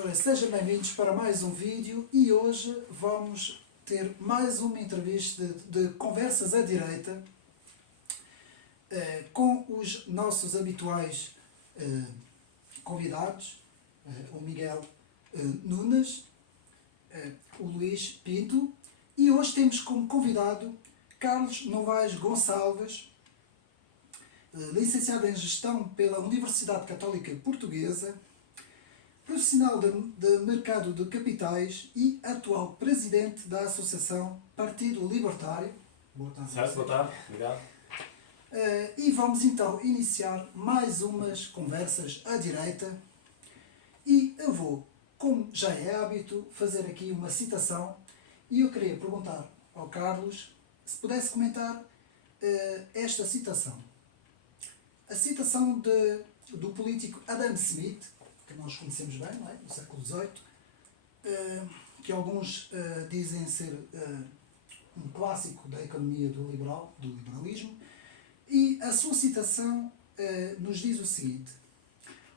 Ora, sejam bem-vindos para mais um vídeo e hoje vamos ter mais uma entrevista de conversas à direita com os nossos habituais convidados, o Miguel Nunes, o Luís Pinto, e hoje temos como convidado Carlos Novaes Gonçalves, licenciado em Gestão pela Universidade Católica Portuguesa, profissional de mercado de capitais e atual presidente da Associação Partido Libertário. Boa tarde. Certo, boa tarde. Obrigado. E vamos então iniciar mais umas conversas à direita. E eu vou, como já é hábito, fazer aqui uma citação. E eu queria perguntar ao Carlos se pudesse comentar esta citação. A citação do político Adam Smith, que nós conhecemos bem, não é? Do século XVIII, que alguns dizem ser um clássico da economia do liberalismo, e a sua citação nos diz o seguinte: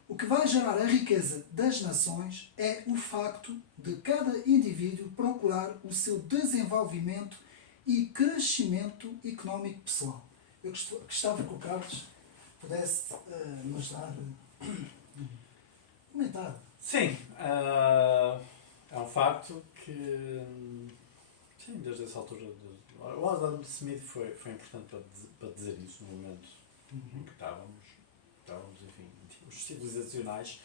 o que vai gerar a riqueza das nações é o facto de cada indivíduo procurar o seu desenvolvimento e crescimento económico pessoal. Eu gostava que o Carlos pudesse nos dar comentar. Sim, é um facto que, sim, desde essa altura, o Adam Smith foi importante para dizer isso no momento em que estávamos, enfim, os civilizacionais,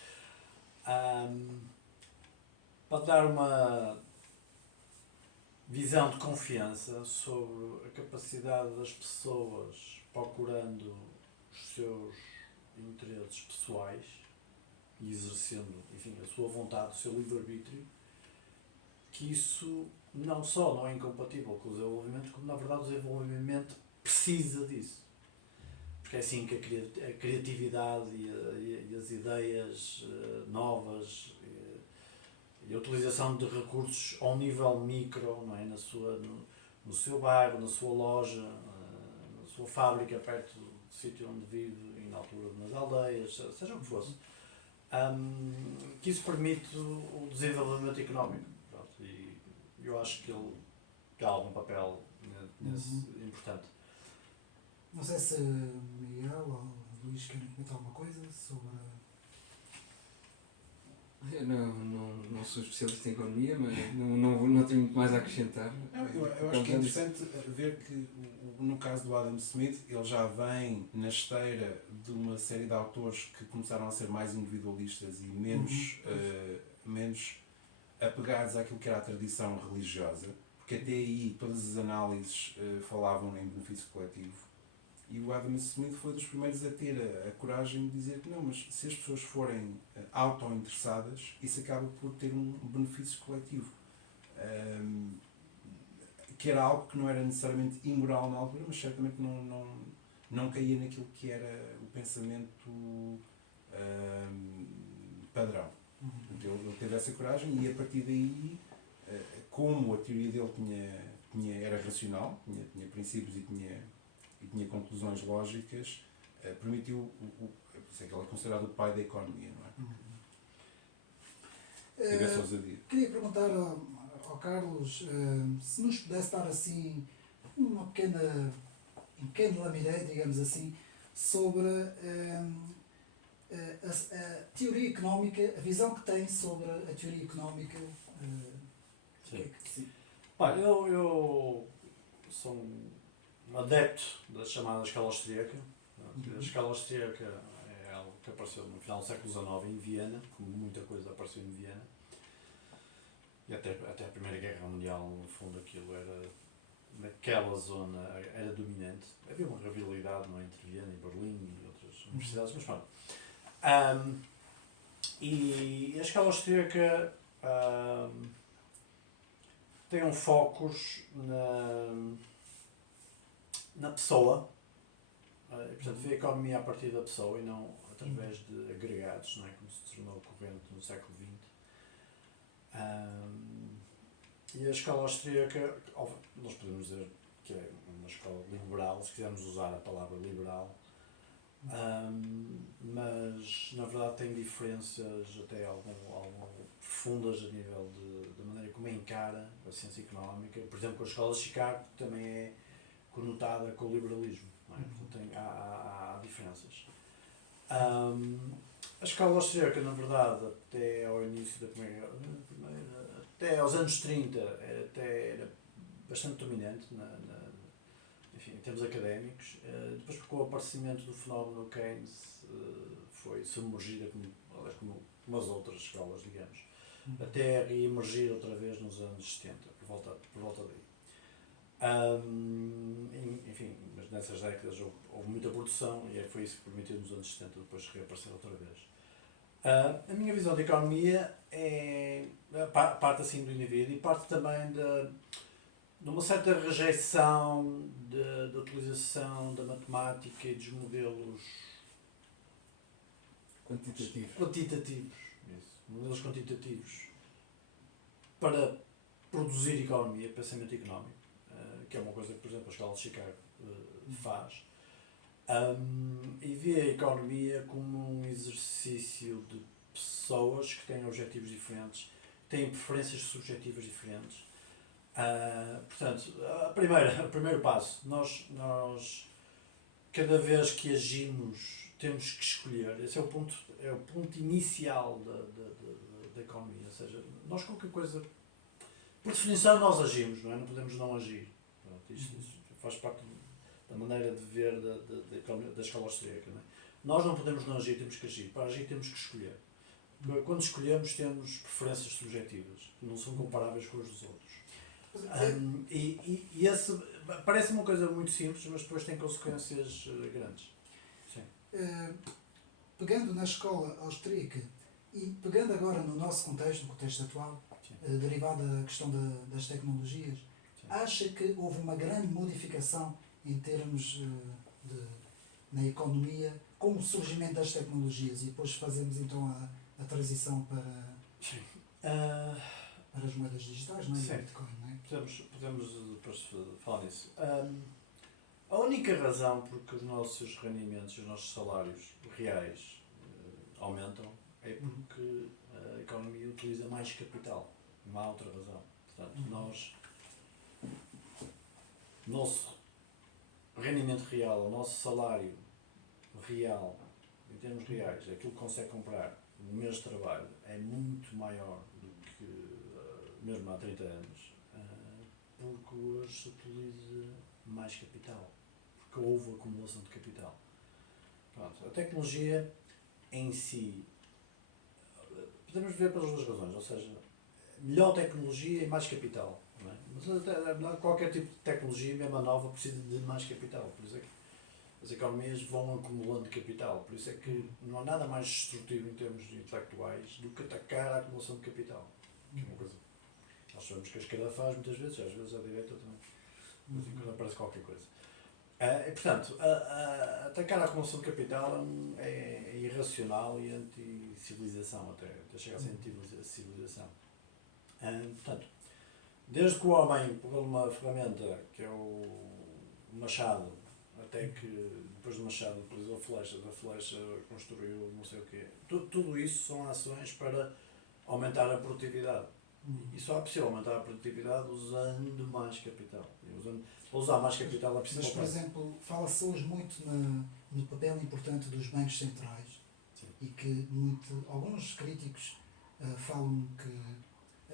para dar uma visão de confiança sobre a capacidade das pessoas procurando os seus interesses pessoais e exercendo, enfim, a sua vontade, o seu livre-arbítrio, que isso não só não é incompatível com o desenvolvimento, como na verdade o desenvolvimento precisa disso. Porque é assim que a criatividade e as ideias novas e a utilização de recursos ao nível micro, não é? No seu bairro, na sua loja, na sua fábrica, perto do sítio onde vive e na altura nas aldeias, seja o que fosse. Que isso permite o desenvolvimento económico. Pronto, e eu acho que ele tem algum papel nesse importante. Não sei se Miguel ou Luís querem comentar alguma coisa sobre... Eu não sou especialista em economia, mas não tenho muito mais a acrescentar. Eu acho que é interessante ver que, no caso do Adam Smith, ele já vem na esteira de uma série de autores que começaram a ser mais individualistas e menos apegados àquilo que era a tradição religiosa, porque até aí todas as análises falavam em benefício coletivo. E o Adam Smith foi dos primeiros a ter a coragem de dizer que não, mas se as pessoas forem auto-interessadas, isso acaba por ter um benefício coletivo. Que era algo que não era necessariamente imoral na altura, mas certamente não caía naquilo que era o pensamento padrão. Ele teve essa coragem e a partir daí, como a teoria dele era racional, tinha princípios e tinha conclusões lógicas, permitiu, por ele é considerado o pai da economia, não é? Teve essa ousadia. Queria perguntar ao Carlos se nos pudesse dar assim uma pequena lamireia, digamos assim, sobre a teoria económica, a visão que tem sobre a teoria económica. Sim. Olha, eu sou um adepto da chamada escala austríaca. A escala austríaca é algo que apareceu no final do século XIX em Viena, como muita coisa apareceu em Viena. E até a Primeira Guerra Mundial, no fundo, aquilo era, naquela zona, era dominante. Havia uma rivalidade, não é, entre Viena e Berlim e outras universidades, mas pronto. E a escala austríaca tem um focus na pessoa, e, portanto, vê a economia a partir da pessoa e não através de agregados, não é, como se tornou corrente no século XX. E a escola austríaca, nós podemos dizer que é uma escola liberal, se quisermos usar a palavra liberal, Mas na verdade tem diferenças até algum profundas a nível da maneira como encara a ciência económica. Por exemplo, com a escola de Chicago também é conotada com o liberalismo. Não é? Portanto, há diferenças. A escola austríaca, na verdade, até ao início da primeira até aos anos 30, até era bastante dominante enfim, em termos académicos. Depois, com o aparecimento do fenómeno Keynes, foi submergida como as outras escolas, digamos, até reemergir outra vez nos anos 70, por volta daí. Enfim, mas nessas décadas houve muita produção e foi isso que permitiu nos anos 70 depois reaparecer outra vez. A minha visão de economia parte assim do indivíduo e parte também de uma certa rejeição da utilização da matemática e dos modelos quantitativos para produzir economia, pensamento económico, que é uma coisa que, por exemplo, a Escola de Chicago faz, e vê a economia como um exercício de pessoas que têm objetivos diferentes, têm preferências subjetivas diferentes. Portanto, o primeiro passo, nós cada vez que agimos temos que escolher. Esse é o ponto inicial da economia, ou seja, nós qualquer coisa, por definição nós agimos, não é? Não podemos não agir. Pronto, isto faz parte da maneira de ver da escola austríaca, não é? Nós não podemos não agir, temos que agir. Para agir temos que escolher. Quando escolhemos temos preferências subjetivas, que não são comparáveis com as dos outros. E esse parece uma coisa muito simples, mas depois tem consequências grandes. Sim. Pegando na escola austríaca e pegando agora no nosso contexto, no contexto atual, derivado da questão das tecnologias, sim, acha que houve uma grande modificação em termos na economia com o surgimento das tecnologias e depois fazemos então a transição para as moedas digitais, não é? Sim. Bitcoin, não é? Podemos depois falar nisso. A única razão por que os nossos rendimentos, os nossos salários reais aumentam é porque a economia utiliza mais capital. Não há outra razão. Portanto, nosso rendimento real, o nosso salário real, em termos reais, aquilo que consegue comprar no mês de trabalho é muito maior do que mesmo há 30 anos, porque hoje se utiliza mais capital, porque houve acumulação de capital. Pronto, a tecnologia em si, podemos ver pelas duas razões, ou seja, melhor tecnologia e mais capital. Não é? Mas qualquer tipo de tecnologia, mesmo a nova, precisa de mais capital. Por isso é que as economias vão acumulando capital. Por isso é que não há nada mais destrutivo em termos intelectuais do que atacar a acumulação de capital. Que é uma coisa que nós sabemos que a esquerda faz muitas vezes, às vezes a direita também. Quando aparece qualquer coisa. E, portanto, atacar a acumulação de capital é irracional e anti-civilização, até chega a ser anti-civilização. Portanto, desde que o homem pegou uma ferramenta que é o machado, até que depois do machado utilizou a flecha, da flecha construiu não sei o quê, tudo isso são ações para aumentar a produtividade. E só é possível aumentar a produtividade usando mais capital. Usar mais capital é preciso. Mas, por exemplo, fala-se hoje muito no papel importante dos bancos centrais. Sim. E que alguns críticos falam que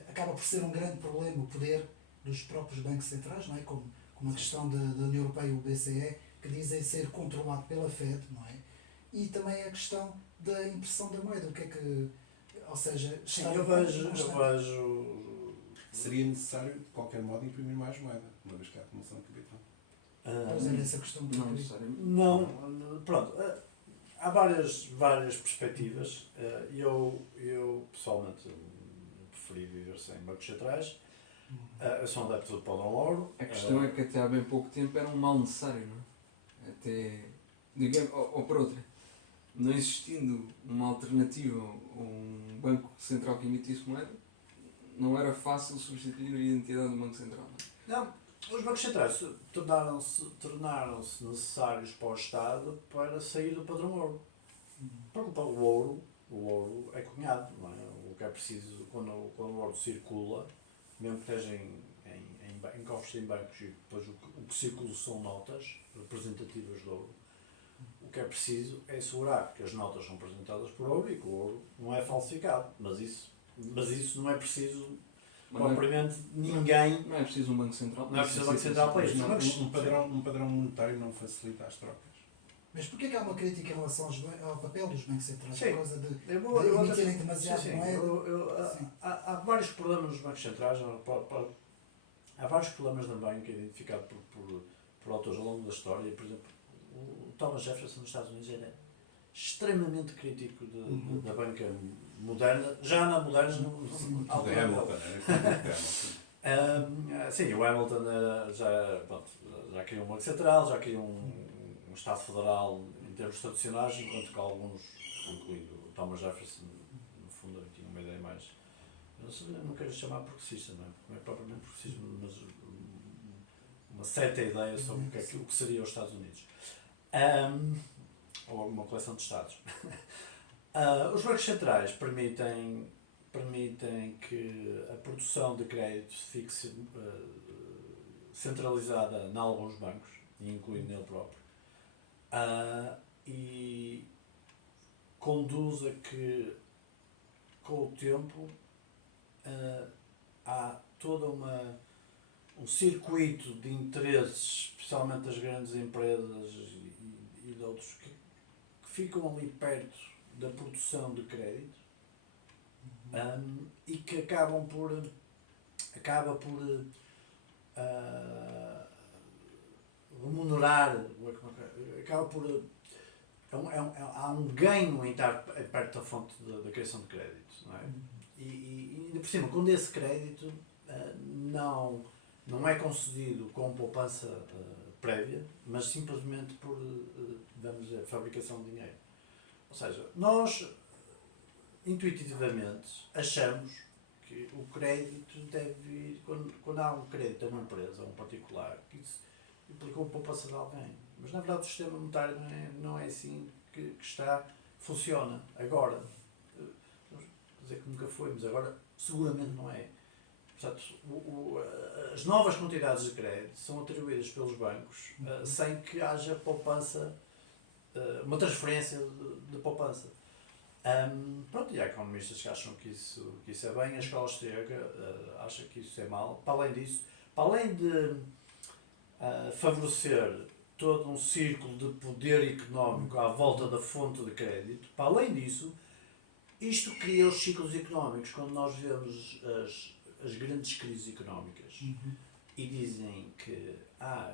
acaba por ser um grande problema o poder dos próprios bancos centrais, não é? Como a questão da União Europeia e o BCE, que dizem ser controlado pela Fed, não é? E também a questão da impressão da moeda, o que é que... Ou seja, eu vejo... Seria necessário, de qualquer modo, imprimir mais moeda, uma vez que há acumulação de capital. Pois é, essa questão não necessariamente. Não, pronto. Há várias perspectivas. Eu pessoalmente preferi viver sem bancos centrais. Eu sou um adepto do pão ao ouro. A questão é que até há bem pouco tempo era um mal necessário, não é? Até, digamos, ou por outra, não existindo uma alternativa, um banco central que emitisse moeda, não era fácil substituir a identidade do Banco Central. Não, Os bancos centrais tornaram-se necessários para o Estado para sair do padrão ouro. Porque o ouro é cunhado, não é? O que é preciso, quando o ouro circula, mesmo que esteja em cofres em bancos e depois o que circula são notas representativas de ouro, o que é preciso é assegurar que as notas são representadas por ouro e que o ouro não é falsificado. Mas isso não é preciso propriamente ninguém. Não é preciso um Banco Central. Não é preciso um Banco Central para isso. Um padrão monetário não facilita as trocas. Mas porquê que há uma crítica em relação ao papel dos bancos centrais? Sim. Por causa de Eu emitirem demasiado moeda? Sim. Há vários problemas nos bancos centrais. Há vários problemas na banca identificados por autores ao longo da história. Por exemplo, o Thomas Jefferson nos Estados Unidos era extremamente crítico da banca moderna, já na moderna, O Hamilton, sim, o Hamilton já queria um banco central, já queria um Estado federal em termos tradicionais, enquanto que alguns, incluindo o Thomas Jefferson, no fundo, tinham uma ideia mais. Eu não quero chamar progressista, não é propriamente progressismo, mas uma certa ideia sobre o que seria os Estados Unidos. Ou uma coleção de Estados. Os bancos centrais permitem que a produção de crédito fique centralizada em alguns bancos, incluindo nele próprio, e conduz a que, com o tempo, há todo um circuito de interesses, especialmente das grandes empresas e de outros, que ficam ali perto da produção de crédito e que acaba por remunerar, há um ganho em estar perto da fonte da criação de crédito, não é? E ainda por cima, quando esse crédito não é concedido com poupança prévia, mas simplesmente por, vamos dizer, fabricação de dinheiro. Ou seja, nós intuitivamente achamos que o crédito deve vir, quando há um crédito a uma empresa, a um particular, que isso implicou a poupança de alguém. Mas na verdade o sistema monetário não é assim que funciona. Agora, vamos dizer que nunca foi, mas agora seguramente não é. Portanto, as novas quantidades de crédito são atribuídas pelos bancos sem que haja poupança, uma transferência de poupança. E há economistas que acham que isso é bem, a escola austríaca acha que isso é mal. Para além disso, para além de favorecer todo um círculo de poder económico à volta da fonte de crédito, para além disso, isto cria os ciclos económicos. Quando nós vemos as grandes crises económicas e dizem que há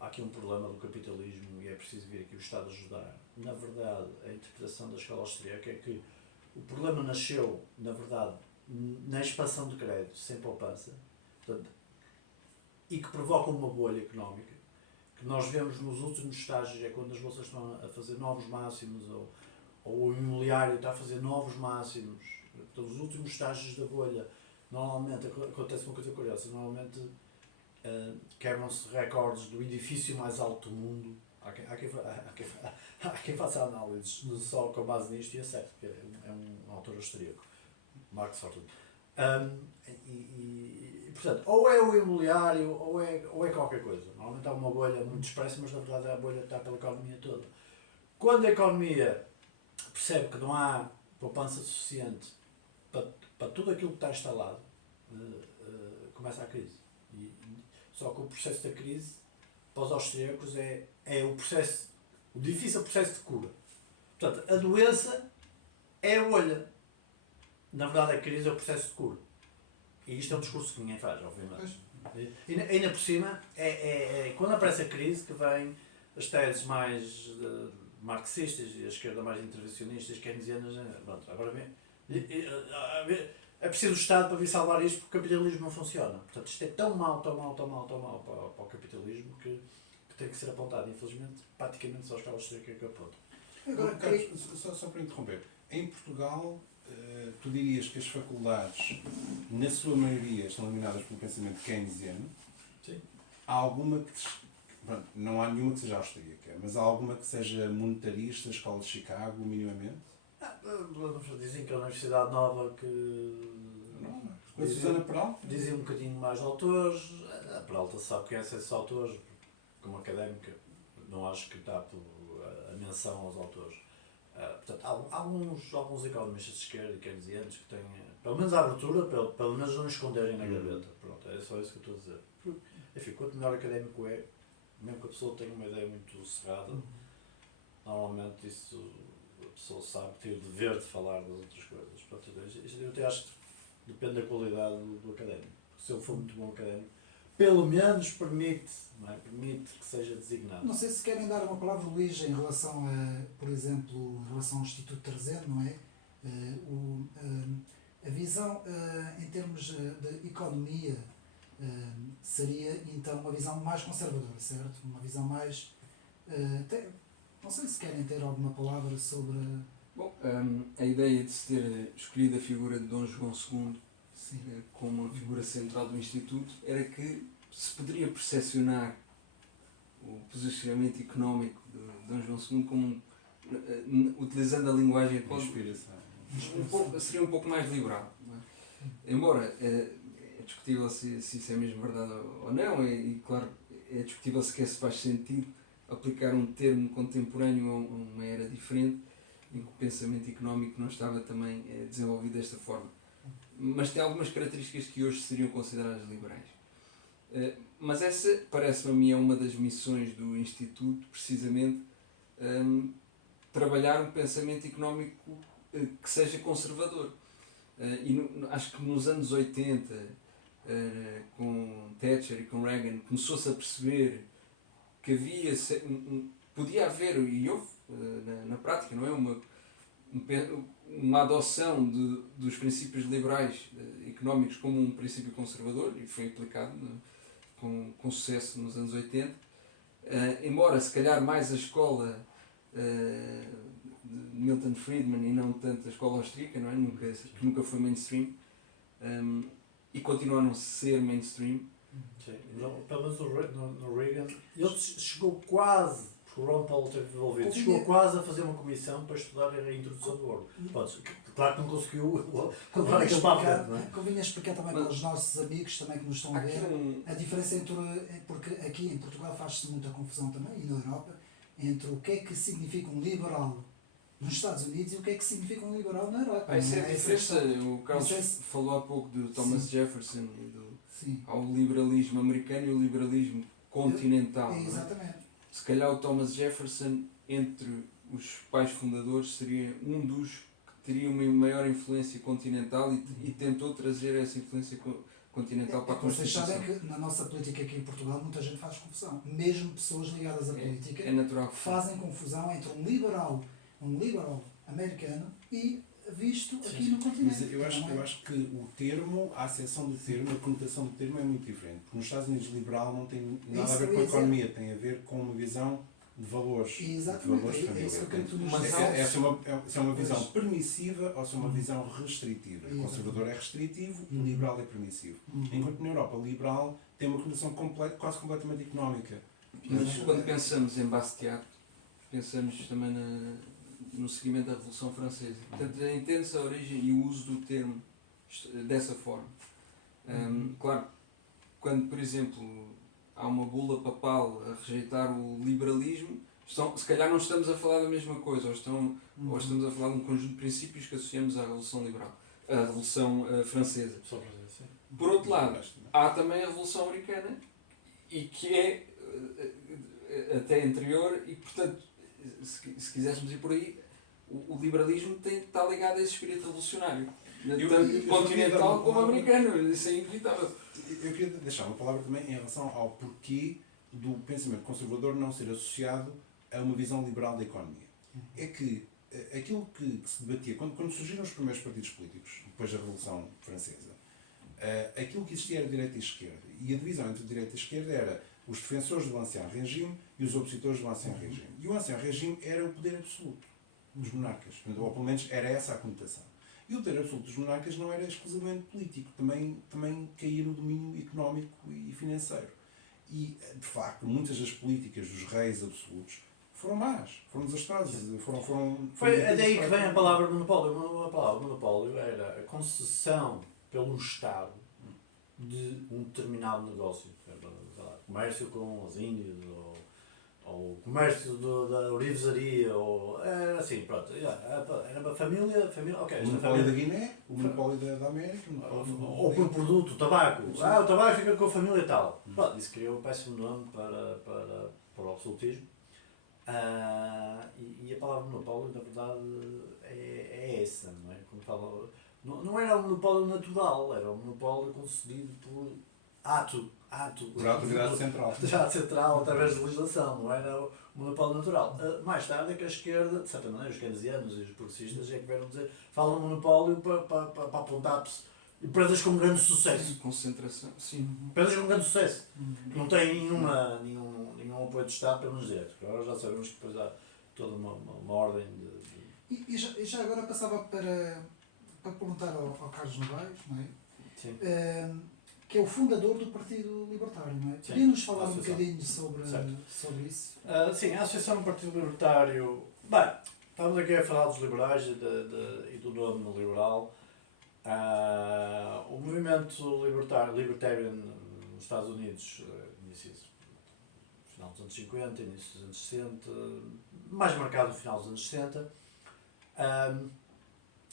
aqui um problema do capitalismo e é preciso vir aqui o Estado ajudar. Na verdade, a interpretação da escola austríaca é que o problema nasceu, na verdade, na expansão de crédito sem poupança, portanto, e que provoca uma bolha económica, que nós vemos nos últimos estágios, é quando as bolsas estão a fazer novos máximos ou o imobiliário está a fazer novos máximos. Então, os últimos estágios da bolha, normalmente acontece uma coisa curiosa, normalmente quebram-se recordes do edifício mais alto do mundo. Há quem faça análises só com base nisto e é certo, que é um autor austríaco, Marx Fortune. Portanto, ou é o imobiliário ou é qualquer coisa. Normalmente há uma bolha muito expressa, mas na verdade a bolha está pela economia toda. Quando a economia percebe que não há poupança suficiente para tudo aquilo que está instalado, começa a crise. Só que o processo da crise, para os austríacos, é o difícil processo de cura. Portanto, a doença é a bolha. Na verdade, a crise é o processo de cura. E isto é um discurso que ninguém faz, obviamente. E ainda por cima, é quando aparece a crise que vem as teses mais marxistas e a esquerda mais intervencionistas, keynesianas. Pronto, agora bem, é preciso o Estado para vir salvar isto porque o capitalismo não funciona. Portanto, isto é tão mau para o capitalismo que tem que ser apontado. Infelizmente, praticamente só as escolas que apontam. Agora, Carlos, só para interromper, em Portugal, tu dirias que as faculdades, na sua maioria, estão dominadas pelo pensamento keynesiano. Sim. há alguma que... Pronto, não há nenhuma que seja austríaca, mas há alguma que seja monetarista, a Escola de Chicago, minimamente? Dizem que a Universidade Nova que... Não. A Susana Peralta? Dizem um bocadinho mais autores. A Peralta sabe quem é esses autores, como académica, não acho que dá a menção aos autores. Portanto, há alguns economistas de esquerda e keynesianos que têm, pelo menos a abertura, pelo menos não esconderem na gaveta. Pronto, é só isso que eu estou a dizer. Porque, enfim, quanto melhor académico é, mesmo que a pessoa tenha uma ideia muito cerrada, normalmente isso a pessoa sabe que tem o dever de falar das outras coisas. Portanto, eu até acho que depende da qualidade do académico. Se ele for muito bom académico, pelo menos permite, não é? Permite que seja designado. Não sei se querem dar uma palavra, Luís, em relação a, por exemplo, em relação ao Instituto Terzeiro, não é? A visão em termos de economia seria então uma visão mais conservadora, certo? Uma visão mais... não sei se querem ter alguma palavra sobre... Bom, a ideia de se ter escolhido a figura de Dom João II como a figura central do Instituto era que se poderia percepcionar o posicionamento económico de Dom João II como, utilizando a linguagem seria um pouco mais liberal. Não é? Embora é discutível se isso é mesmo verdade ou não, e claro, é discutível se faz sentido aplicar um termo contemporâneo a uma era diferente, em que o pensamento económico não estava também desenvolvido desta forma. Mas tem algumas características que hoje seriam consideradas liberais. Mas essa, parece-me a mim, é uma das missões do Instituto, precisamente, trabalhar um pensamento económico que seja conservador. Acho que nos anos 80, com Thatcher e com Reagan, começou-se a perceber que podia haver, e houve na prática, não é? Uma adoção dos princípios liberais económicos como um princípio conservador, e foi aplicado com sucesso nos anos 80, embora se calhar mais a escola de Milton Friedman e não tanto a escola austríaca, não é? Que nunca foi mainstream, e continua a não ser mainstream. Sim, pelo menos no Reagan, ele chegou quase, porque o Ron Paul esteve envolvido, chegou quase a fazer uma comissão para estudar a introdução do ouro. Claro que não conseguiu levar aquilo para a frente, não é? Convinha explicar também para os nossos amigos também que nos estão a ver a diferença entre, porque aqui em Portugal faz-se muita confusão também, e na Europa, entre o que é que significa um liberal nos Estados Unidos e o que é que significa um liberal na Europa. Isso é a diferença. O Carlos falou há pouco do Thomas Jefferson e ao liberalismo americano e o liberalismo continental. Exatamente. Se calhar o Thomas Jefferson, entre os pais fundadores, seria um dos que teria uma maior influência continental e tentou trazer essa influência continental para a Constituição. Vocês sabem que na nossa política aqui em Portugal muita gente faz confusão. Mesmo pessoas ligadas à política fazem confusão entre um liberal americano e visto aqui no continente. Mas eu acho que o termo, a acessão do termo, a conotação do termo é muito diferente. Porque nos Estados Unidos liberal não tem nada a ver com a economia, tem a ver com uma visão de valores. Exatamente, de valores é isso que eu quero que tu nos se é uma visão permissiva ou se é uma visão restritiva. O conservador é restritivo, o liberal é permissivo. Enquanto na Europa, o liberal tem uma conotação quase completamente económica. Mas quando pensamos em Bastiat, pensamos também no seguimento da Revolução Francesa. Portanto, entende-se a origem e o uso do termo dessa forma. Claro, quando, por exemplo, há uma bula papal a rejeitar o liberalismo, se calhar não estamos a falar da mesma coisa, ou estamos a falar de um conjunto de princípios que associamos à Revolução Liberal, à Revolução Francesa. Por outro lado, há também a Revolução Americana, e que é até anterior, e portanto, se quiséssemos ir por aí, o liberalismo está ligado a esse espírito revolucionário, tanto continental como americano, isso é inevitável. Eu queria deixar uma palavra também em relação ao porquê do pensamento conservador não ser associado a uma visão liberal da economia. É que aquilo que se debatia, quando surgiram os primeiros partidos políticos, depois da Revolução Francesa, aquilo que existia era direita e esquerda. E a divisão entre direita e esquerda era os defensores do ancien regime e os opositores do ancien regime. E o ancien regime era o poder absoluto dos monarcas, ou pelo menos era essa a conotação. E o poder absoluto dos monarcas não era exclusivamente político, também caía no domínio económico e financeiro. E, de facto, muitas das políticas dos reis absolutos foram más, foram desastrosas. É daí que vem a palavra monopólio. A palavra monopólio era a concessão pelo Estado de um determinado negócio. Sei lá, comércio com as Índias, ou comércio da orivesaria, ou era assim, pronto. Era uma família, ok. O monopólio da Guiné, o monopólio da América, ou por produto, tabaco. O tabaco fica com a família tal. Pronto, isso criou um péssimo nome para o absolutismo. E a palavra monopólio, na verdade, é essa, não é? Como fala, não era um monopólio natural, era um monopólio concedido por ato por autoridade central. Autoridade central, através de legislação, não era o monopólio natural. Mais tarde é que a esquerda, de certa maneira, os keynesianos e os progressistas é que vieram dizer, falam monopólio para apontar empresas com grande sucesso. Concentração, sim. Empresas com grande sucesso, que não têm nenhum apoio de Estado para nos dizer. Agora já sabemos que depois há toda uma ordem de... E já agora passava para perguntar ao Carlos Novaes, não é? Sim. Que é o fundador do Partido Libertário, não é? Sim. Podia-nos falar um bocadinho sobre isso? Sim, a Associação do Partido Libertário... Bem, estamos aqui a falar dos liberais e do nome liberal. O movimento libertarian nos Estados Unidos inicia-se no final dos anos 50, início dos anos 60, mais marcado no final dos anos 60.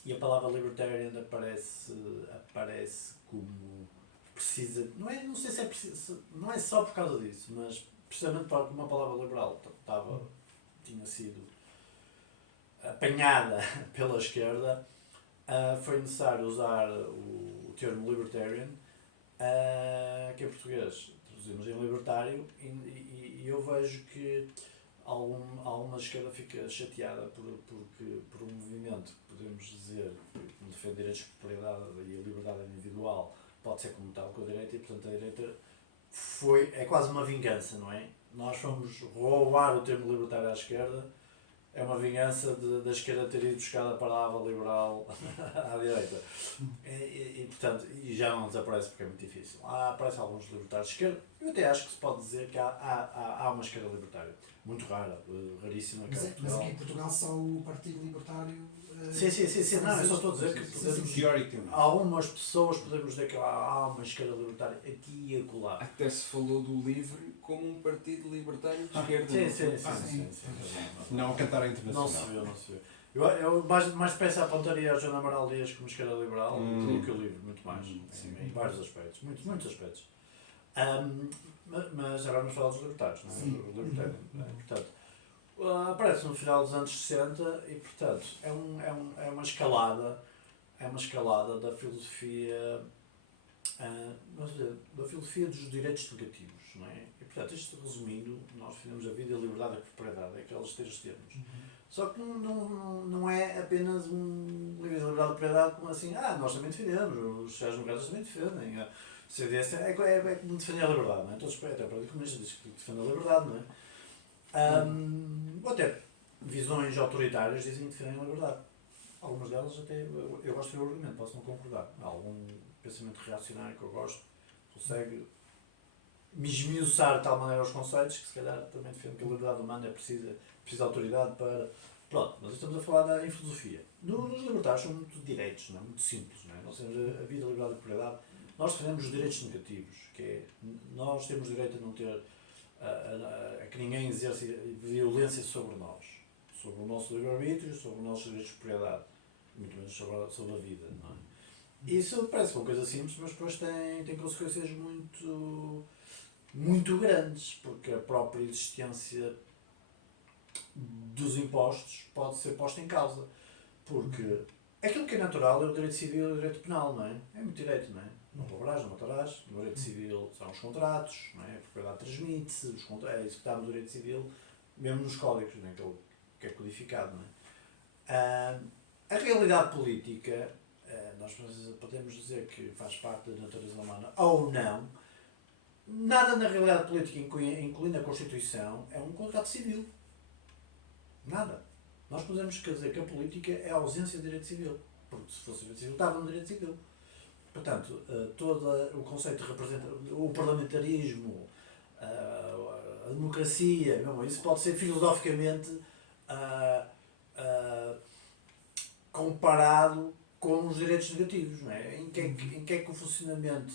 E a palavra libertarian aparece como precisa, não sei se é preciso, não é só por causa disso, mas precisamente porque uma palavra liberal tinha sido apanhada pela esquerda, foi necessário usar o termo libertarian, que é português, traduzimos em libertário, e eu vejo que alguma esquerda fica chateada por um movimento que podemos dizer que defende direitos de propriedade e a liberdade individual pode ser comutado com a direita, e portanto a direita é quase uma vingança, não é? Nós fomos roubar o termo libertário à esquerda, é uma vingança da esquerda ter ido buscar a palavra liberal à direita. Portanto, já não desaparece porque é muito difícil. Aparecem alguns libertários de esquerda. Eu até acho que se pode dizer que há uma esquerda libertária. Muito rara, raríssima. Mas aqui em Portugal só o Partido Libertário... Sim. Não, eu só estou a dizer que podemos... Algumas pessoas podemos dizer que há uma esquerda libertária aqui e acolá. Até se falou do LIVRE como um partido libertário de esquerda. Sim. Não cantar a internacional. Não se vê. Eu mais depressa apontaria a Joana Amaral Dias como esquerda liberal do que o LIVRE, muito mais. Em vários aspectos, muitos aspectos. Mas agora vamos falar dos libertários, não é? Sim. Portanto, aparece no final dos anos 60 e, portanto, é uma escalada da filosofia, da filosofia dos direitos negativos, não é? E, portanto, isto resumindo, nós defendemos a vida, a liberdade e a propriedade, aqueles três termos. Só que não é apenas um livro de liberdade e propriedade como assim, nós também defendemos, os sociais-democratas também defendem, a CDS é como defender a liberdade, não é? Todos, até o Partido Comunista diz que defende a liberdade, não é? Ou até visões autoritárias dizem que defendem a liberdade. Algumas delas até, eu gosto de ver o argumento, posso não concordar. Há algum pensamento reacionário que eu gosto, consegue me esmiuçar de tal maneira os conceitos que se calhar também defende que a liberdade humana precisa de autoridade para... Pronto, nós estamos a falar em filosofia. Nos libertários são muito direitos, não é? Muito simples, não é? Nós temos a vida, a liberdade e a propriedade. Nós defendemos os direitos negativos, que é, nós temos direito a não ter, a que ninguém exerça violência sobre nós, sobre o nosso livre-arbítrio, sobre os nossos direitos de propriedade, muito menos sobre a vida, não é? Isso parece uma coisa simples, mas depois tem consequências muito grandes, porque a própria existência dos impostos pode ser posta em causa, porque aquilo que é natural é o direito civil e o direito penal, não é? É muito direito, não é? Não roubarás, não matarás. No direito civil são os contratos, não é? A propriedade transmite-se, é isso que está no direito civil, mesmo nos códigos, não é? Que é codificado, não é? A realidade política, nós podemos dizer que faz parte da natureza humana ou não. Nada na realidade política, incluindo a Constituição, é um contrato civil. Nada. Nós podemos dizer que a política é a ausência de direito civil, porque se fosse direito civil, estava no direito civil. Portanto, todo o conceito representa o parlamentarismo, a democracia, mesmo, isso pode ser filosoficamente comparado com os direitos negativos, não é? Em que é que o funcionamento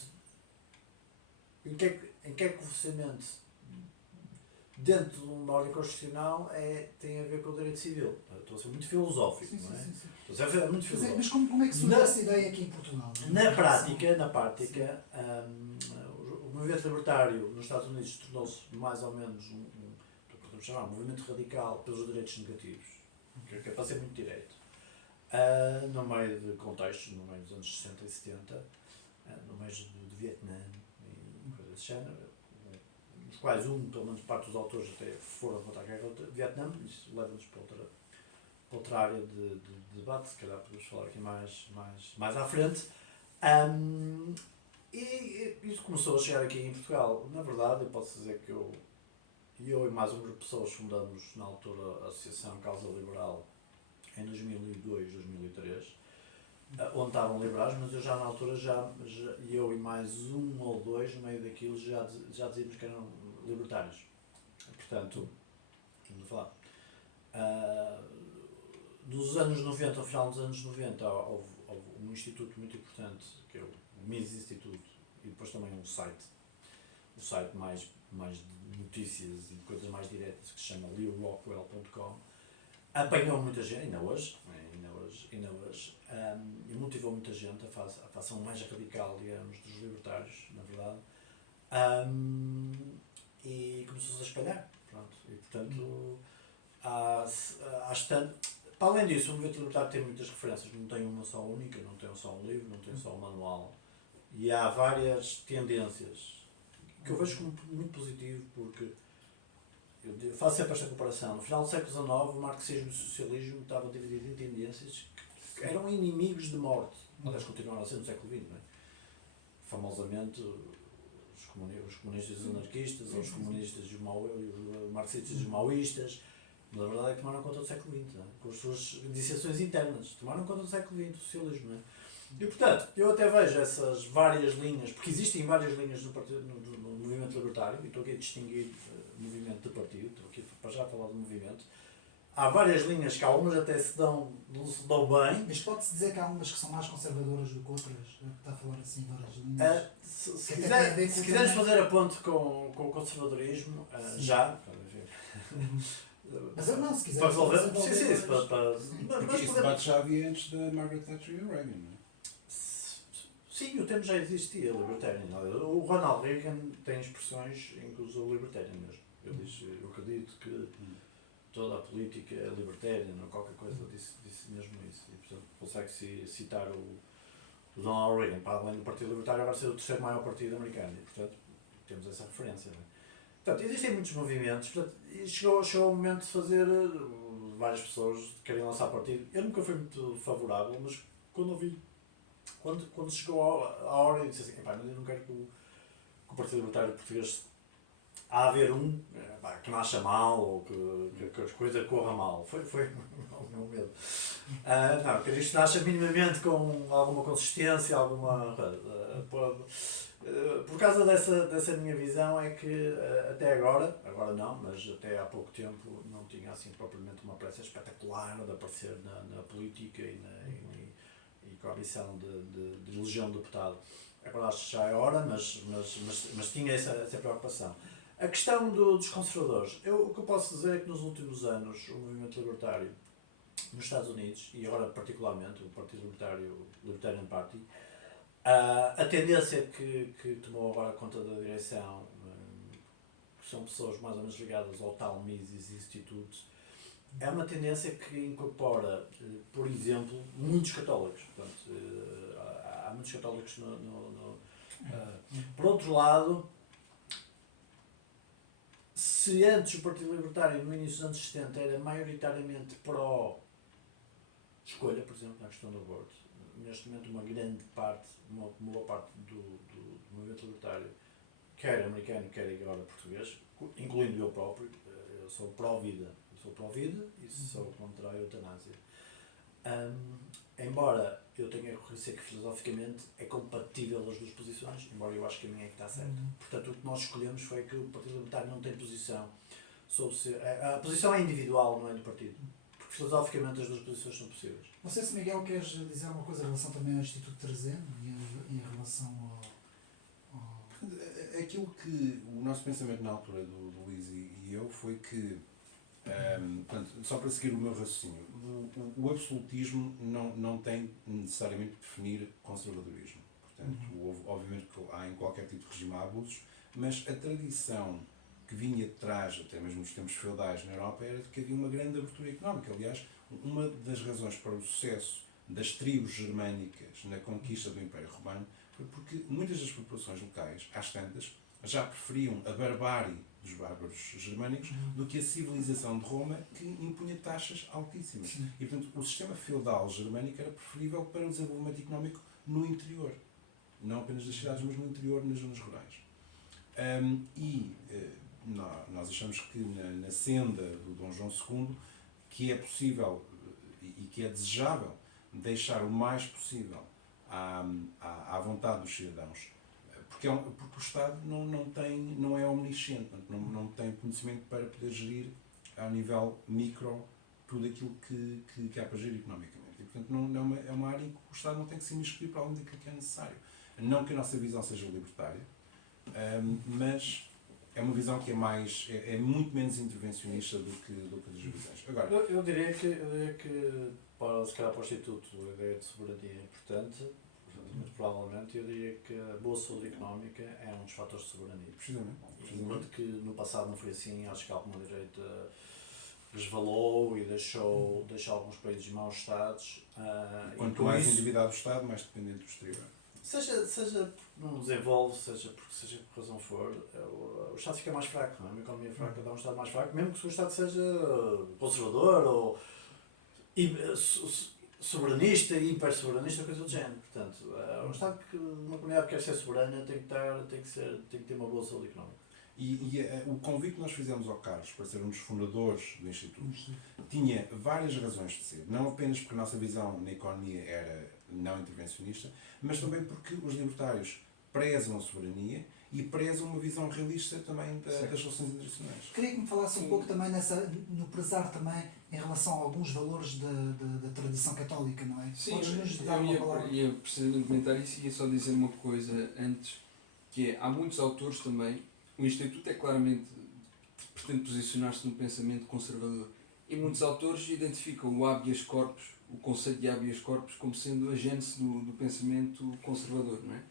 dentro de uma ordem constitucional tem a ver com o direito civil. Estou a ser muito filosófico, não é? Sim. Estou a ser muito filosófico. Mas como é que surgiu essa ideia aqui em Portugal? Na prática, o movimento libertário nos Estados Unidos tornou-se mais ou menos podemos chamar, um movimento radical pelos direitos negativos, que é para ser muito direito. No meio de contextos, no meio dos anos 60 e 70, no meio de Vietnã e coisas desse género, nos quais pelo menos parte dos autores até foram contra a guerra do Vietnã, isso leva-nos para outra área de debate, se calhar podemos falar aqui mais à frente. E isso começou a chegar aqui em Portugal. Na verdade, eu posso dizer que eu e mais um grupo de pessoas fundamos na altura a Associação Causa Liberal em 2002, 2003, onde estavam liberais, mas eu já na altura, eu e mais um ou dois no meio daquilo já dizíamos que eram libertários. Portanto, vamos falar. Nos anos 90, ao final dos anos 90, houve um instituto muito importante, que é o Mises Instituto, e depois também um site mais de notícias e de coisas mais diretas, que se chama leorockwell.com. Apanhou muita gente, ainda hoje, e motivou muita gente a facção mais radical, digamos, dos libertários, na verdade, e começou-se a espalhar. Pronto. E, portanto, para além disso, o movimento libertário tem muitas referências, não tem uma só única, não tem só um livro, não tem só um manual, e há várias tendências que eu vejo como muito positivo, porque eu faço sempre esta comparação. No final do século XIX, o marxismo e o socialismo estavam divididos em tendências que eram inimigos de morte. Aliás, continuaram a ser no século XX, não é? Famosamente, os comunistas e os anarquistas, ou os comunistas e os marxistas e os maoístas, mas a verdade é que tomaram conta do século XX, não é? Com as suas dissensões internas. Tomaram conta do século XX, do socialismo, não é? E, portanto, eu até vejo essas várias linhas, porque existem várias linhas no movimento libertário, e estou aqui a distinguir movimento de partido, estou aqui para já falar do movimento. Há várias linhas que algumas até não se dão bem. Mas pode-se dizer que há umas que são mais conservadoras do que outras? Está a falar assim várias linhas? Se quiseres fazer a ponte com o conservadorismo, já. Mas eu não, se quiser. Para resolver. Porque esse debate já havia antes da Margaret Thatcher e o Reagan, não é? Sim, o termo já existia, libertarian. O Ronald Reagan tem expressões em que usa o libertarian mesmo. Ele diz, eu acredito que toda a política é libertarian ou qualquer coisa, disse mesmo isso. E, portanto, consegue-se citar o Ronald Reagan, para além do Partido Libertário, agora ser o terceiro maior partido americano. E, portanto, temos essa referência. Não é? Portanto, existem muitos movimentos, portanto, e chegou o momento de fazer, várias pessoas querem lançar partido. Eu nunca fui muito favorável, mas quando chegou a hora, eu disse assim, mas eu não quero que o Partido Libertário Português há haver que nasça mal ou que a coisa corra mal. Foi o meu medo. Não, que isto nasça minimamente com alguma consistência, alguma... por causa dessa minha visão é que até agora não, mas até há pouco tempo não tinha assim propriamente uma pressa espetacular de aparecer na política e com a ambição de eleger um deputado. Agora acho que já é hora, mas tinha essa preocupação. A questão dos conservadores. O que eu posso dizer é que nos últimos anos o movimento libertário nos Estados Unidos, e agora particularmente o Partido Libertarian Party, a tendência que tomou agora conta da direção, que são pessoas mais ou menos ligadas ao tal Mises Institute, é uma tendência que incorpora, por exemplo, muitos católicos. Portanto, há muitos católicos por outro lado, se antes o Partido Libertário, no início dos anos 70, era maioritariamente pró-escolha, por exemplo, na questão do aborto, neste momento uma grande parte, uma boa parte do movimento libertário, quer americano, quer agora português, incluindo eu próprio, eu sou pró-vida. Sou pró-vida e sou contra a eutanásia. embora eu tenha que reconhecer que filosoficamente é compatível as duas posições, embora eu acho que a minha é que está certa. Portanto, o que nós escolhemos foi que o Partido Libertário não tem posição sobre a posição é individual, não é do partido. Porque filosoficamente as duas posições são possíveis. Não sei se, Miguel, queres dizer alguma coisa em relação também ao Instituto Trazeno e em relação Aquilo que o nosso pensamento na altura do Luís e eu foi que, portanto, só para seguir o meu raciocínio, o absolutismo não tem necessariamente de definir conservadorismo. Portanto, obviamente que há em qualquer tipo de regime há abusos, mas a tradição que vinha de trás, até mesmo nos tempos feudais na Europa, era de que havia uma grande abertura económica. Aliás, uma das razões para o sucesso das tribos germânicas na conquista do Império Romano foi porque muitas das populações locais, às tantas, já preferiam a barbárie dos bárbaros germânicos do que a civilização de Roma, que impunha taxas altíssimas. Sim. E, portanto, o sistema feudal germânico era preferível para o desenvolvimento económico no interior. Não apenas das cidades, mas no interior, nas zonas rurais. Nós achamos que na senda do Dom João II, que é possível e que é desejável deixar o mais possível à vontade dos cidadãos, porque o Estado não é omnisciente, não tem conhecimento para poder gerir ao nível micro tudo aquilo que há para gerir economicamente. E, portanto, é uma área em que o Estado não tem que se imiscuir para além daquilo que é necessário. Não que a nossa visão seja libertária, mas é uma visão que é muito menos intervencionista do que das visões. Agora, Eu diria que se calhar para o Instituto a ideia de soberania é importante, muito provavelmente eu diria que a boa saúde económica é um dos fatores de soberania. Precisamente. Enquanto que no passado não foi assim, acho que alguma direita resvalou e deixou alguns países maus-estados. Quanto mais endividado o Estado, mais dependente do exterior. Seja porque não desenvolve, seja por razão for, o Estado fica mais fraco, não é? Uma economia fraca dá um Estado mais fraco, mesmo que o Estado seja conservador ou soberanista e hiper-soberanista, coisa do género. Portanto, um Estado que uma comunidade que quer ser soberana tem que ter uma boa saúde económica. O convite que nós fizemos ao Carlos para ser um dos fundadores do Instituto tinha várias razões de ser. Não apenas porque a nossa visão na economia era não intervencionista, mas também porque os libertários prezam a soberania e prezam uma visão realista também das relações internacionais. Queria que me falasse um pouco também no prezar também em relação a alguns valores da tradição católica, não é? Sim, Podes-nos dar uma palavra? ia precisamente comentar isso e ia só dizer uma coisa antes, que é, há muitos autores também, o Instituto é claramente, pretende posicionar-se num pensamento conservador, e muitos autores identificam o habeas corpus, o conceito de habeas corpus, como sendo a gênese do pensamento conservador, não é?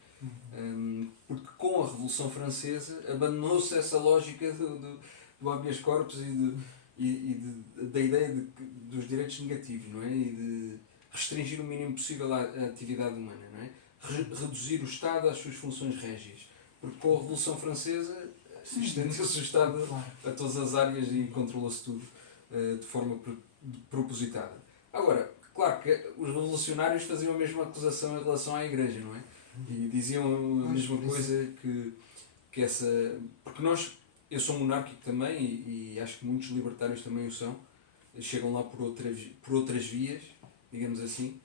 Porque com a Revolução Francesa abandonou-se essa lógica do habeas corpus da ideia dos direitos negativos, não é? E de restringir o mínimo possível a atividade humana, não é? Reduzir o Estado às suas funções régias. Porque com a Revolução Francesa estendeu-se o Estado a todas as áreas e controlou-se tudo de forma propositada. Agora, claro que os revolucionários faziam a mesma acusação em relação à Igreja, não é? E diziam a mesma coisa que essa... Porque eu sou monárquico também e acho que muitos libertários também o são. Chegam lá por outras vias, digamos assim.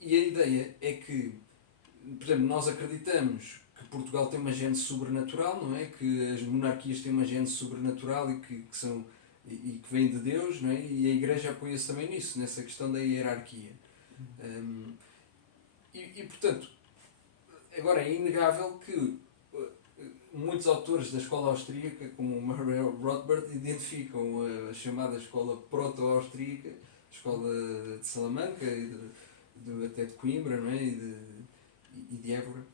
E a ideia é que, por exemplo, nós acreditamos que Portugal tem uma gênese sobrenatural, não é? Que as monarquias têm uma gênese sobrenatural e que vem de Deus, não é? E a Igreja apoia-se também nisso, nessa questão da hierarquia. Portanto, agora é inegável que muitos autores da escola austríaca, como o Murray Rothbard, identificam a chamada escola proto-austríaca, a escola de Salamanca, até de Coimbra, não é? e de Évora,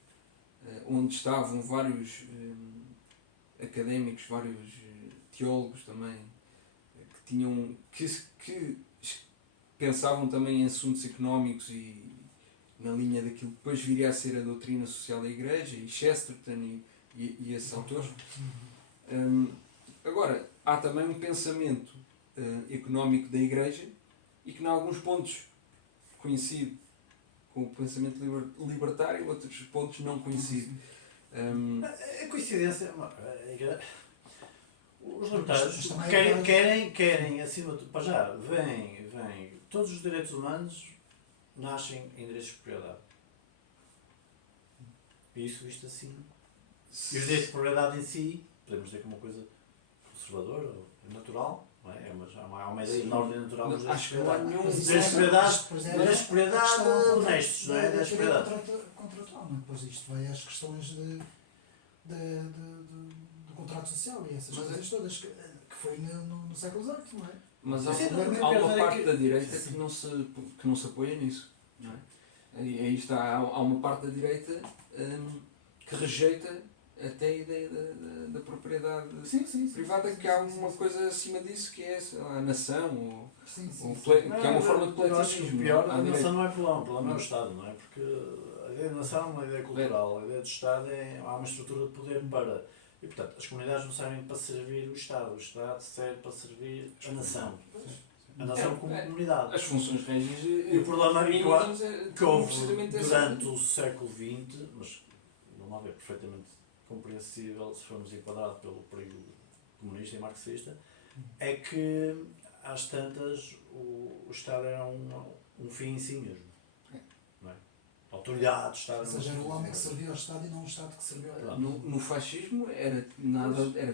onde estavam vários académicos, vários teólogos também, que pensavam também em assuntos económicos e na linha daquilo que depois viria a ser a doutrina social da Igreja, e Chesterton e esses autores. Agora, há também um pensamento económico da Igreja e que, em alguns pontos, coincide com o pensamento libertário, outros pontos não coincide. A coincidência... Os libertários querem querem acima de tudo, para já, vem todos os direitos humanos nascem em direitos de propriedade. E isso visto assim. E os direitos de propriedade em si, podemos dizer que é uma coisa conservadora, ou natural, não é? Há uma ideia de ordem natural dos direitos de Acho que não há propriedade. nenhum. Os direitos de propriedade, Pois é, direitos de propriedade honestos, não é? Direitos de propriedade. Contratual, não é? Depois isto vai às questões do contrato social e essas Mas coisas todas que foi no século XVIII, não é? Mas há, Sim, há uma parte da direita sim. que não se apoia nisso. Não é? Aí está, há uma parte da direita que rejeita até a ideia da propriedade Sim. privada, que há uma coisa acima disso que é sei lá, a nação, ou Sim. que é uma forma de Eu acho que coletivismo. o pior, à a direita. nação não é problema, o problema é o Estado, não é? Porque a ideia de nação é uma ideia cultural, a ideia de Estado há uma estrutura de poder para. E portanto, as comunidades não servem para servir o Estado serve para servir a nação. A nação como comunidade. As funções régias E o problema é que houve precisamente durante o século XX, mas vamos ver, perfeitamente compreensível se formos enquadrados pelo período comunista e marxista, é que às tantas o Estado era um fim em si mesmo. Não é? A autoridade do Estado Ou seja, era o homem que servia ao Estado e não o Estado que servia ao homem. No fascismo era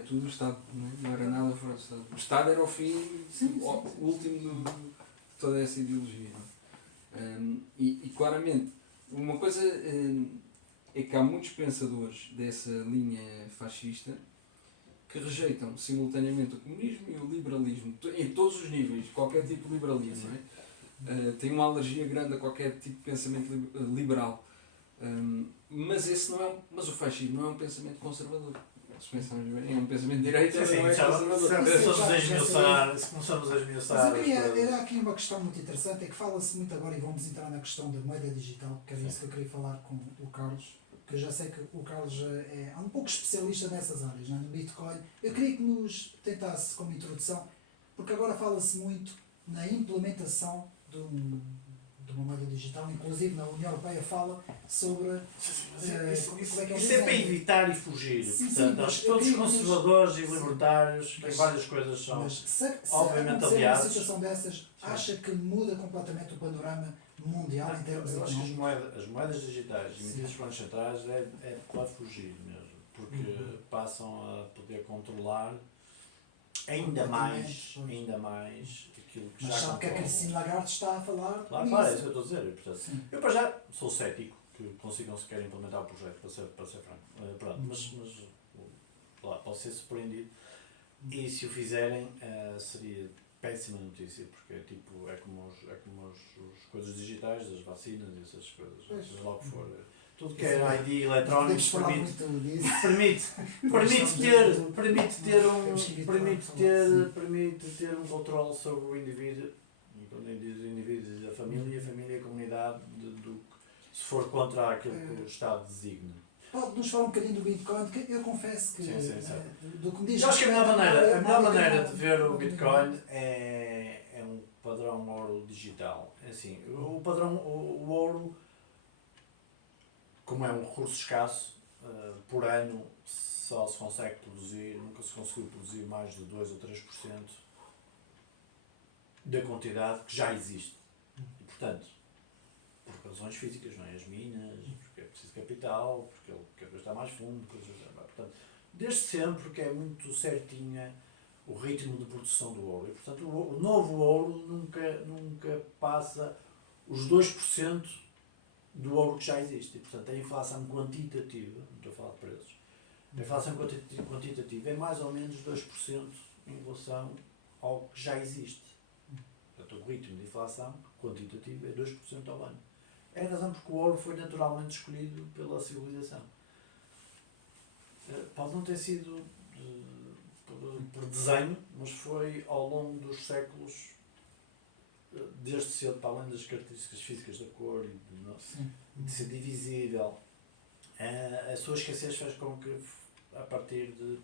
tudo o Estado, não era nada fora do Estado. O Estado era o fim, o último de toda essa ideologia. E claramente, uma coisa é que há muitos pensadores dessa linha fascista que rejeitam simultaneamente o comunismo e o liberalismo, em todos os níveis, qualquer tipo de liberalismo. Não é? Tem uma alergia grande a qualquer tipo de pensamento liberal. Mas o fascismo não é um pensamento conservador. Se pensarmos bem, é um pensamento de direita, mas não é conservador. Se começamos a esmiuçar. Mas era aqui uma questão muito interessante, é que fala-se muito agora, e vamos entrar na questão da moeda digital, que era isso que eu queria falar com o Carlos, que eu já sei que o Carlos é um pouco especialista nessas áreas, não é? No Bitcoin. Eu queria que nos tentasse como introdução, porque agora fala-se muito na implementação de uma moeda digital, inclusive na União Europeia fala sobre Isso é para evitar e fugir. Portanto, acho que todos os conservadores e libertários têm várias coisas são mas se obviamente acontecer aliados. uma situação dessas, acha que muda completamente o panorama mundial em termos Eu acho que económicos? as moedas digitais emitidas por bancos centrais é para fugir mesmo, porque passam a poder controlar ainda mais aquilo que Mas já sabe o que é que a controlam. Christine Lagarde está a falar? Claro, nisso? é isso que eu estou a dizer. Portanto, eu para já sou cético que consigam sequer implementar o projeto, para ser franco. Pronto, mas lá, posso ser surpreendido. E se o fizerem, seria péssima notícia, porque é como as coisas digitais, das vacinas e essas coisas, seja lá o que for. Tudo que é ID eletrónico permite ter um controle sobre o indivíduo, e quando eu digo indivíduo, a família e a comunidade, se for contra aquilo que o Estado designa. Pode-nos falar um bocadinho do Bitcoin, que eu confesso que do que me diz Eu acho que a melhor maneira de ver o Bitcoin Bitcoin é um padrão ouro digital. É assim, o ouro, como é um recurso escasso, por ano só se consegue produzir, nunca se conseguiu produzir mais de 2 ou 3% da quantidade que já existe. E, portanto, por razões físicas, não é? As minas, porque é preciso capital, porque ele quer gastar mais fundo, coisas assim. Portanto, desde sempre que é muito certinha o ritmo de produção do ouro. E, portanto, o novo ouro nunca passa os 2% do ouro que já existe. E, portanto, a inflação quantitativa, não estou a falar de preços, a inflação quantitativa é mais ou menos 2% em relação ao que já existe. Portanto, o ritmo de inflação quantitativa é 2% ao ano. É a razão porque o ouro foi naturalmente escolhido pela civilização. Pode não ter sido por desenho, mas foi ao longo dos séculos, desde cedo, para além das características físicas da cor e de ser divisível, a sua escassez fez com que, a partir de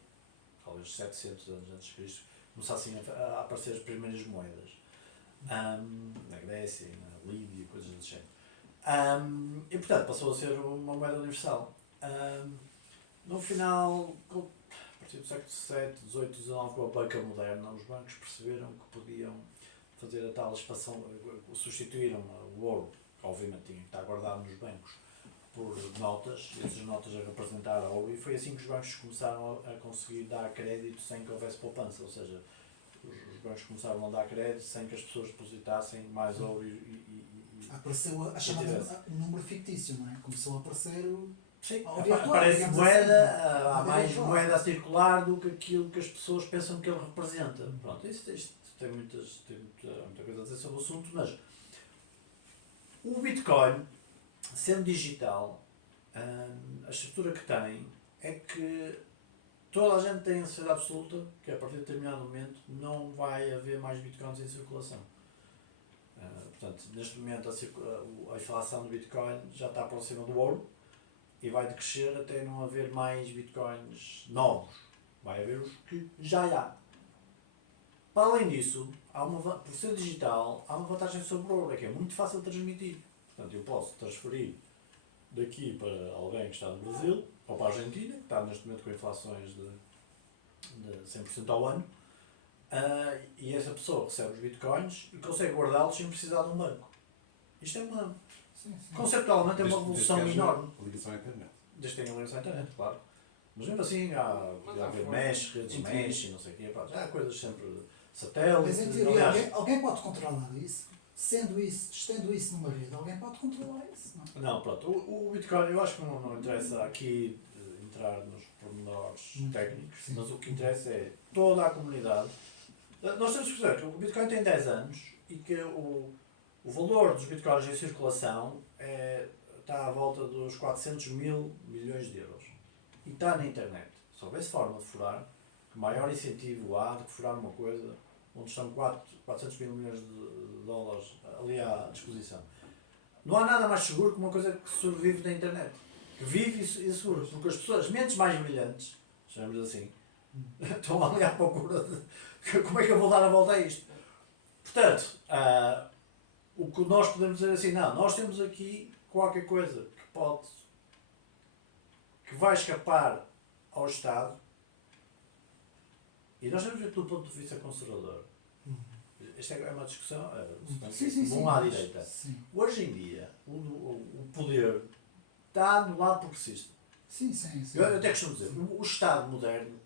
talvez 700 anos antes de Cristo, começassem a aparecer as primeiras moedas. Na Grécia, na Líbia, coisas desse género. E portanto passou a ser uma moeda universal. No final, a partir do século XVII, XVIII, XIX, com a banca moderna, os bancos perceberam que podiam fazer a tal expansão, substituíram o ouro, que obviamente tinha que estar guardado nos bancos, por notas, e essas notas a representar ouro, e foi assim que os bancos começaram a conseguir dar crédito sem que houvesse poupança, ou seja, os bancos começaram a dar crédito sem que as pessoas depositassem mais ouro Apareceu a chamada o número fictício, não é? Começou a aparecer o. sim, Ao virtual, aparece digamos moeda, assim. há mais Virtual. moeda a circular do que aquilo que as pessoas pensam que ele representa. Pronto, isto tem muita coisa a dizer sobre o assunto, mas o Bitcoin, sendo digital, a estrutura que tem é que toda a gente tem a certeza absoluta que a partir de determinado momento não vai haver mais Bitcoins em circulação. Portanto, neste momento a inflação do Bitcoin já está próxima do ouro e vai decrescer até não haver mais Bitcoins novos. Vai haver os que já há. Para além disso, por ser digital, há uma vantagem sobre o ouro, é que é muito fácil de transmitir. Portanto, eu posso transferir daqui para alguém que está no Brasil, ou para a Argentina, que está neste momento com inflações de 100% ao ano, e essa pessoa recebe os bitcoins e consegue guardá-los sem precisar de um banco. Isto é uma. Sim, sim. Conceptualmente é uma revolução enorme. Ligação à internet. Desde que tenha ligação à internet, claro. Mas mesmo assim há mesh, redes mesh e não sei o quê. Pá, já há coisas sempre satélites. Mas em teoria, aliás, alguém pode controlar isso? Estendo isso numa rede, alguém pode controlar isso, não é? não, pronto. O Bitcoin, eu acho que não interessa aqui entrar nos pormenores técnicos, Sim. mas o que interessa é toda a comunidade. Nós temos que perceber que o Bitcoin tem 10 anos e que o valor dos Bitcoins em circulação está à volta dos 400 mil milhões de euros. E está na internet. Se houvesse forma de furar, que maior incentivo há de furar uma coisa onde estão 400 mil milhões de dólares ali à disposição. Não há nada mais seguro que uma coisa que sobrevive na internet. Que vive e seguro. Porque as pessoas, mentes mais brilhantes, chamamos assim, estão ali à procura de como é que eu vou dar a volta a isto. Portanto, o que nós podemos dizer assim, não, nós temos aqui qualquer coisa que vai escapar ao Estado, e nós temos que ver do ponto de vista conservador. Esta é uma discussão comum à direita. Sim. Hoje em dia, o poder está no lado progressista. Sim. Eu até costumo dizer, o Estado moderno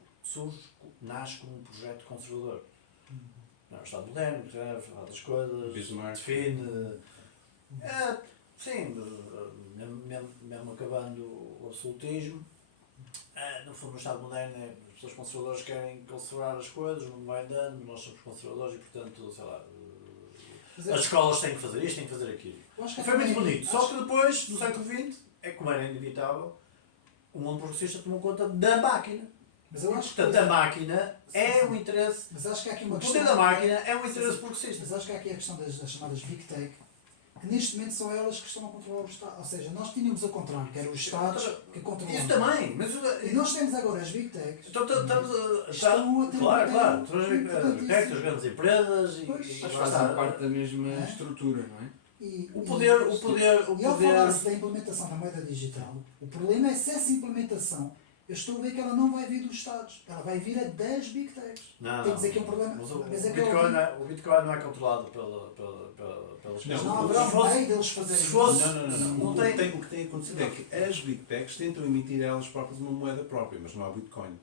nasce como um projeto conservador. Não, o Estado moderno, fala das coisas, Bismarck. define. Sim, mesmo acabando o absolutismo, no fundo o Estado moderno é as pessoas conservadoras querem conservar as coisas, não vai andando, nós somos conservadores e portanto, sei lá, as escolas têm que fazer isto, têm que fazer aquilo. Foi muito bonito, só que depois, no século XX, como era inevitável, o mundo progressista tomou conta da máquina. Mas eu acho Portanto, a máquina é um interesse. Mas acho que há aqui uma O questão. poder da máquina é um interesse progressista. Mas acho que há aqui a questão das chamadas Big Tech, que neste momento são elas que estão a controlar o Estado. Ou seja, nós tínhamos ao contrário, que eram os Estados que controlavam. Isso também, mas E nós temos agora as Big Techs. estamos Estão a ter claro, um claro, importantíssimo. as grandes empresas e Pois. Mas lá fazem está. parte da mesma É? estrutura, não é? E O poder, E ao falar-se da implementação da moeda digital, o problema é se essa implementação, eu estou a ver que ela não vai vir dos Estados, ela vai vir das Big Techs. Não, Tem que dizer que é um problema. Mas o Mas é que Bitcoin não é controlado pelas Mas Não, não pessoas. haverá Se um fosse- meio deles fazerem se fosse- isso. Não. Não O que tem acontecido é que as Big Techs tentam emitir elas próprias uma moeda própria, mas não há Bitcoin.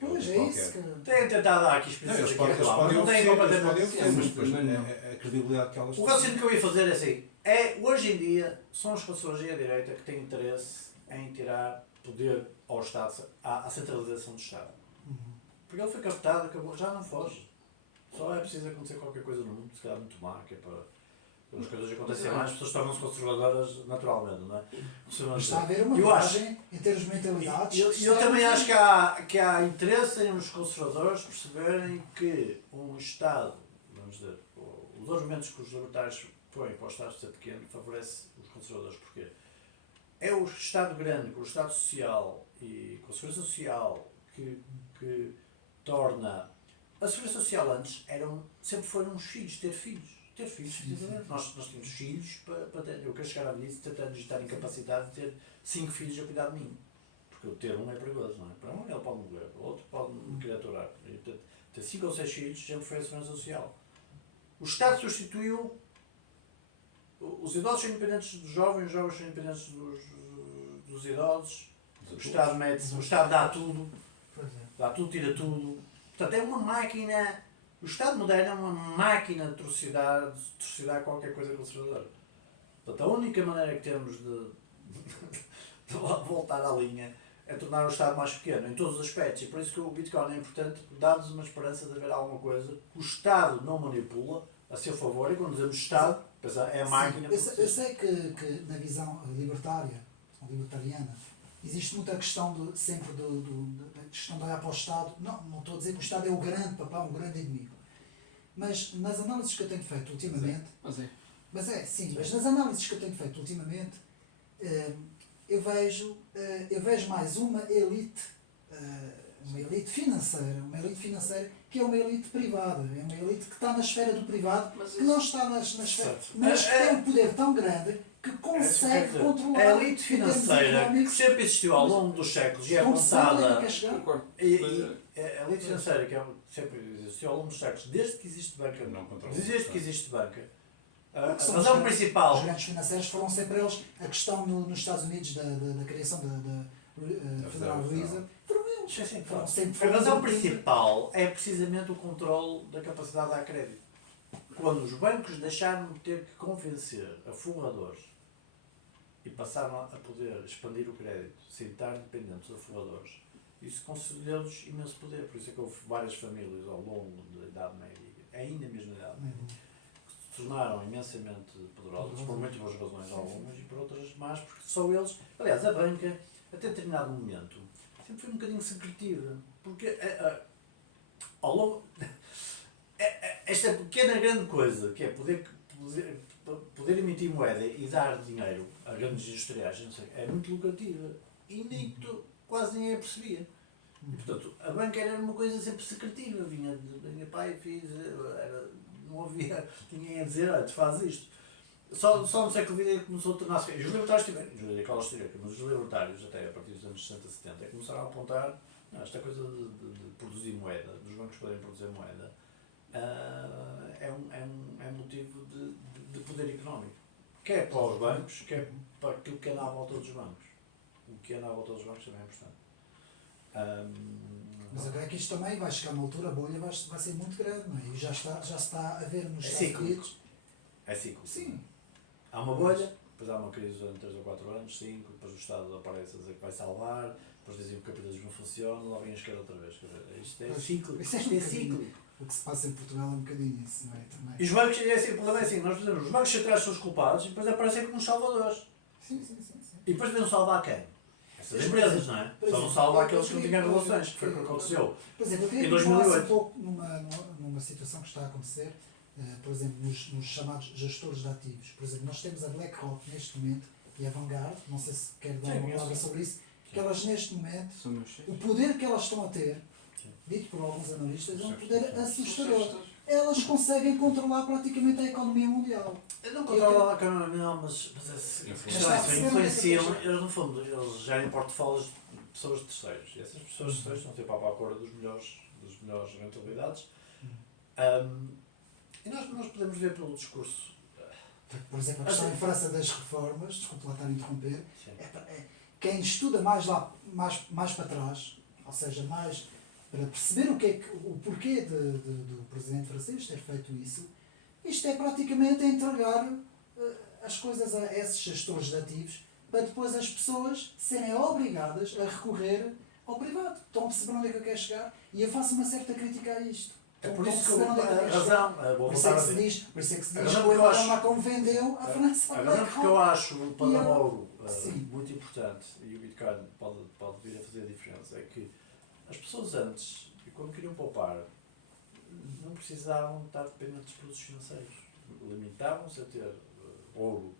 Pois é Qualquer. isso, cara. Têm tentado dar aqui Não, experiências eles aqui podem, e lá, mas não têm completamente. mas depois a credibilidade que elas O raciocínio que eu ia fazer é assim, hoje em dia são as pessoas e a direita que têm interesse em tirar poder ao Estado, à centralização do Estado. Porque ele foi captado, acabou, já não foge. Só é preciso acontecer qualquer coisa no mundo, se calhar muito má, que é para as coisas acontecerem mais, as pessoas tornam-se conservadoras naturalmente, não é? Mas está a haver uma Eu acho- vantagem em termos de mentalidades. Eu também acho que há interesse em os conservadores perceberem que um Estado, vamos dizer, os argumentos que os libertários põem para o Estado ser pequeno favorece os conservadores. Porquê? É o Estado grande, com o Estado social e com a Segurança Social que torna... A Segurança Social antes sempre foram os filhos, ter filhos. Ter filhos, nós tínhamos filhos para ter... Eu quero chegar à velhice tentando estar incapacitado de ter 5 filhos a cuidar de mim. Porque eu ter um é perigoso, não é? Para um ele pode morrer, o outro pode me criaturar. E ter 5 ou 6 filhos sempre foi a Segurança Social. O Estado substituiu. Os idosos são independentes dos jovens, os jovens são independentes dos idosos. O Estado mete, o Estado dá tudo. Pois é. Dá tudo, tira tudo. Portanto, é uma máquina. O Estado moderno é uma máquina de torcidar qualquer coisa conservadora. Portanto, a única maneira que temos de voltar à linha é tornar o Estado mais pequeno, em todos os aspectos. E por isso que o Bitcoin é importante, dá-nos uma esperança de haver alguma coisa. O Estado não manipula a seu favor, e quando dizemos Estado, é a máquina. Sim, eu sei que na visão libertariana, existe muita questão da questão de olhar para o Estado. Não estou a dizer que o Estado é o grande papá, um grande inimigo. Mas nas análises que eu tenho feito ultimamente, mas nas análises que eu tenho feito ultimamente, eu vejo mais uma elite financeira que é uma elite privada, é uma elite que está na esfera do privado, que não está na esfera, mas que tem um poder tão grande que consegue controlar a elite financeira que sempre existiu ao longo dos séculos e é apontada. A elite financeira que sempre existiu ao longo dos séculos, desde que existe banca, a razão principal. Os grandes financeiros foram sempre eles. A questão nos Estados Unidos da criação da Federal Reserve foram eles. A razão principal é precisamente o controle da capacidade de dar crédito. Quando os bancos deixaram de ter que convencer aforradores e passaram a poder expandir o crédito sem estar dependentes dos aforradores, isso concedeu-lhes imenso poder. Por isso é que houve várias famílias ao longo da Idade Média, ainda mesmo na Idade Média, que se tornaram imensamente poderosas, por muito boas razões algumas e por outras más, porque só eles. Aliás, a banca, até determinado momento, sempre foi um bocadinho secretiva, porque ao longo. Esta pequena grande coisa, que é poder emitir moeda e dar dinheiro a grandes industriais, não sei, é muito lucrativa e quase ninguém a percebia. E, portanto, a banca era uma coisa sempre secretiva, vinha pai, fiz, não havia ninguém a dizer, olha, tu fazes isto. Só no século XX começou a tornar-se. Os libertários tiveram, mas os libertários, até a partir dos anos 60, 70, começaram a apontar esta coisa de produzir moeda, dos bancos poderem produzir moeda. É um motivo de poder económico. Quer para os bancos, quer para aquilo que anda à volta dos bancos. O que anda à volta dos bancos também é importante. Mas agora é que isto também vai chegar a uma altura, a bolha vai ser muito grande, não é? E já se está a ver nos Estados Unidos. É ciclo. Sim. Há uma bolha, depois há uma crise durante 3 ou 4 anos, 5, depois o Estado aparece a dizer que vai salvar, depois dizem que o capitalismo não funciona, lá vem a esquerda outra vez. Isto é ciclo. Isto é ciclo. O que se passa em Portugal é um bocadinho isso, não é? Também. E os bancos, o problema é assim, nós fazemos, os bancos centrais são os culpados e depois aparecem como os salvadores. Sim. E depois devem salvar quem? Essas empresas, não é? Só não salva aqueles que não tinham relações, que foi o que aconteceu. Por exemplo, eu queria que falasse um pouco numa situação que está a acontecer, por exemplo, nos chamados gestores de ativos. Por exemplo, nós temos a BlackRock neste momento e a Vanguard, não sei se quer dar uma palavra sobre isso, que elas neste momento, o poder que elas estão a ter, dito por alguns analistas, é um poder assustador. Elas conseguem controlar praticamente a economia mundial. Não controlam a economia mundial, mas influenciam, eles no fundo, eles gerem portfólios de pessoas terceiras. E essas pessoas terceiras estão sempre à procura das melhores rentabilidades. E nós podemos ver pelo discurso. Por exemplo, a questão em França das reformas, desculpe lá estar a interromper, quem estuda mais para trás, ou seja, mais para perceber o porquê do presidente francês ter feito isso, isto é praticamente entregar as coisas a esses gestores de ativos para depois as pessoas serem obrigadas a recorrer ao privado. Estão a perceber onde é que eu quero chegar? E eu faço uma certa crítica a isto. É por isso que a razão, por isso é que se diz que o Emmanuel Macron vendeu a França. A razão porque eu acho o Padamogo muito importante e o Bitcoin pode vir a fazer a diferença é que as pessoas antes, quando queriam poupar, não precisavam estar dependentes dos produtos financeiros. Limitavam-se a ter ouro,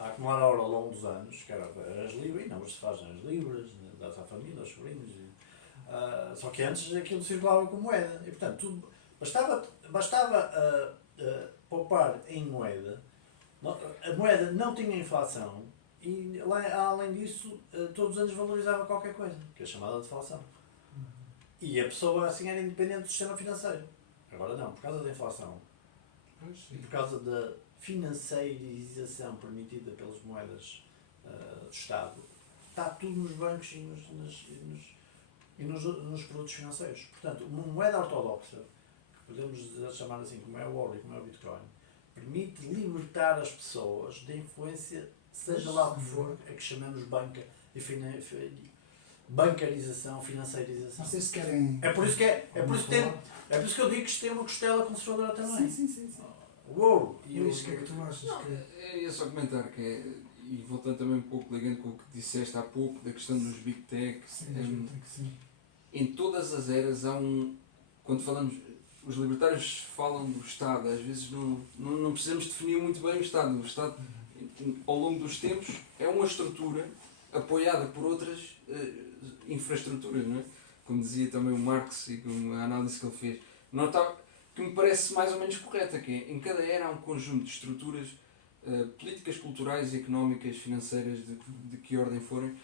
a acumular ouro ao longo dos anos, que era as libras, e não, hoje se fazem as libras, dá-se à família, aos sobrinhos. Só que antes aquilo circulava com moeda. E portanto, bastava poupar em moeda. A moeda não tinha inflação e além disso todos os anos valorizava qualquer coisa, que é chamada deflação. E a pessoa assim era independente do sistema financeiro. Agora não, por causa da inflação. Pois, sim. por causa da financiarização permitida pelas moedas do Estado, está tudo nos bancos e nos produtos financeiros. Portanto, uma moeda ortodoxa, que podemos chamar assim, como é o ouro e como é o Bitcoin, permite libertar as pessoas da influência, seja lá o que for, a que chamamos banca e bancarização, financiarização. Não sei se querem. É por isso que eu digo que isto tem uma costela conservadora também. Sim. O ouro e Luís, o que é que tu achas? Não, Que... é só comentar que e voltando também um pouco ligando com o que disseste há pouco, da questão dos Big Tech, Sim. em todas as eras há quando falamos, os libertários falam do Estado, às vezes não precisamos definir muito bem o Estado. O Estado, ao longo dos tempos, é uma estrutura apoiada por outras infraestruturas, não é? Como dizia também o Marx e com a análise que ele fez. Que me parece mais ou menos correta, que é, em cada era há um conjunto de estruturas políticas, culturais, económicas, financeiras, de que ordem forem,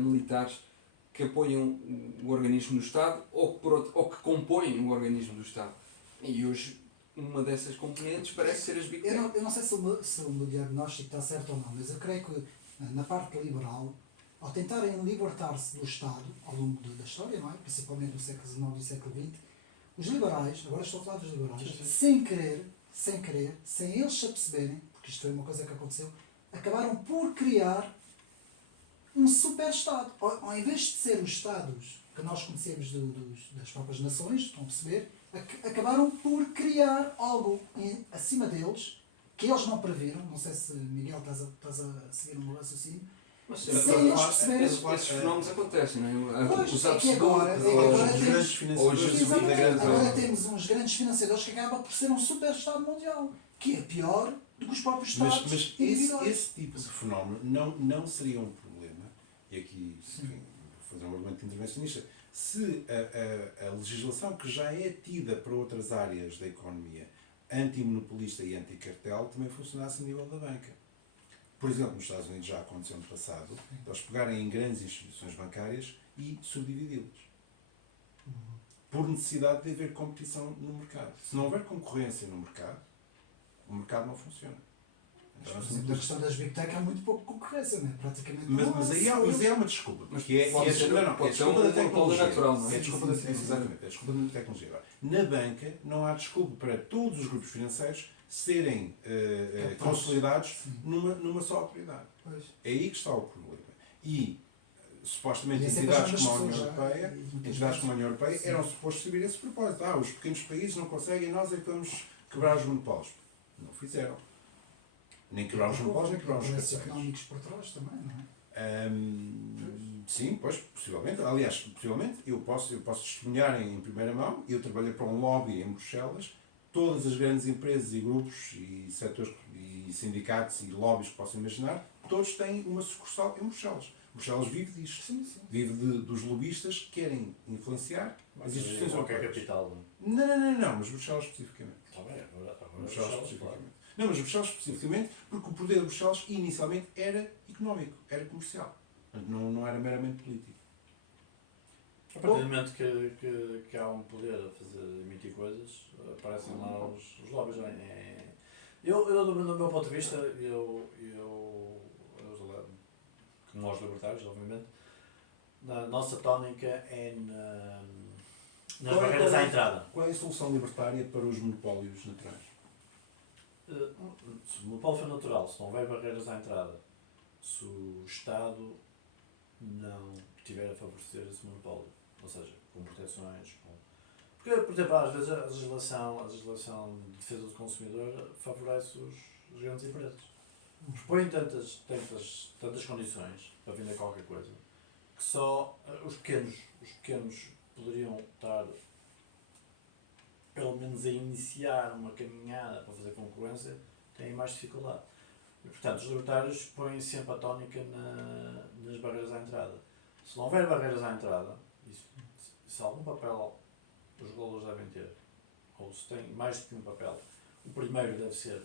militares, que apoiam o organismo do Estado ou que compõem o organismo do Estado. E hoje uma dessas componentes parece ser as Big Tech. Eu não sei se o meu diagnóstico está certo ou não, mas eu creio que na parte liberal, ao tentarem libertar-se do Estado ao longo da história, não é? Principalmente no século XIX e século XX, os liberais, agora estou a falar dos liberais, sem querer, sem eles se aperceberem, porque isto foi uma coisa que aconteceu, acabaram por criar um super-Estado. Ao invés de ser os Estados que nós conhecemos das próprias nações, estão a perceber, acabaram por criar algo acima deles, que eles não previram. Não sei se, Miguel, estás a seguir o meu raciocínio. Mas sem eles perceberem. esses fenómenos acontecem, não é? Pois, Os é que agora temos uns grandes financiadores que acabam por ser um super-Estado mundial, que é pior do que os próprios Estados. Mas esse tipo de fenómeno não seria um problema, e aqui enfim, vou fazer um argumento intervencionista, se a legislação que já é tida para outras áreas da economia, antimonopolista e anticartel, também funcionasse a nível da banca. Por exemplo, nos Estados Unidos já aconteceu no passado, eles pegarem em grandes instituições bancárias e subdividi-las. Por necessidade de haver competição no mercado. Se não houver concorrência no mercado, o mercado não funciona. Então, Na questão das Big Tech há muito pouco concorrência, não é? Praticamente mas aí há uma desculpa. Mas que é pode ser desculpa da tecnologia. natural, não é? É desculpa da tecnologia. Agora, na banca não há desculpa para todos os grupos financeiros serem consolidados numa só autoridade. Pois. É aí que está o problema. E supostamente E entidades sempre como a as União pessoas, Europeia, entidades como a União Europeia eram supostos saber esse propósito. Os pequenos países não conseguem, nós é que vamos quebrar os monopólios. Não fizeram. Nem quebrar os monopólios, nem quebrar os interesses cartéis. económicos por trás também, não é? Sim, pois, possivelmente. Aliás, possivelmente, eu posso testemunhar em primeira mão. Eu trabalhei para um lobby em Bruxelas. Todas as grandes empresas e grupos e setores e sindicatos e lobbies que possam imaginar, todos têm uma sucursal em Bruxelas. Bruxelas vive disto. Sim. Vive dos lobistas que querem influenciar as instituições qualquer europeias. capital. Não, mas Bruxelas especificamente. Está bem, agora Bruxelas especificamente. Não, mas Bruxelas especificamente, porque o poder de Bruxelas inicialmente era económico, era comercial. Portanto, não era meramente político. A partir do momento que há um poder a emitir coisas, aparecem lá os lobbies. Eu, do meu ponto de vista, como nós libertários, obviamente, a nossa tónica é nas barreiras à entrada. Qual é a solução libertária para os monopólios naturais? Se o monopólio for natural, se não houver barreiras à entrada, se o Estado não estiver a favorecer esse monopólio, ou seja, com proteções, porque, por exemplo, às vezes a legislação de defesa do consumidor favorece as grandes empresas. Expõem tantas condições para vender qualquer coisa que só os pequenos poderiam estar pelo menos a iniciar uma caminhada para fazer concorrência, têm mais dificuldade. E, portanto, os libertários põem sempre a tónica nas barreiras à entrada. Se não houver barreiras à entrada, se algum papel os reguladores devem ter, ou se tem mais do que um papel, o primeiro deve ser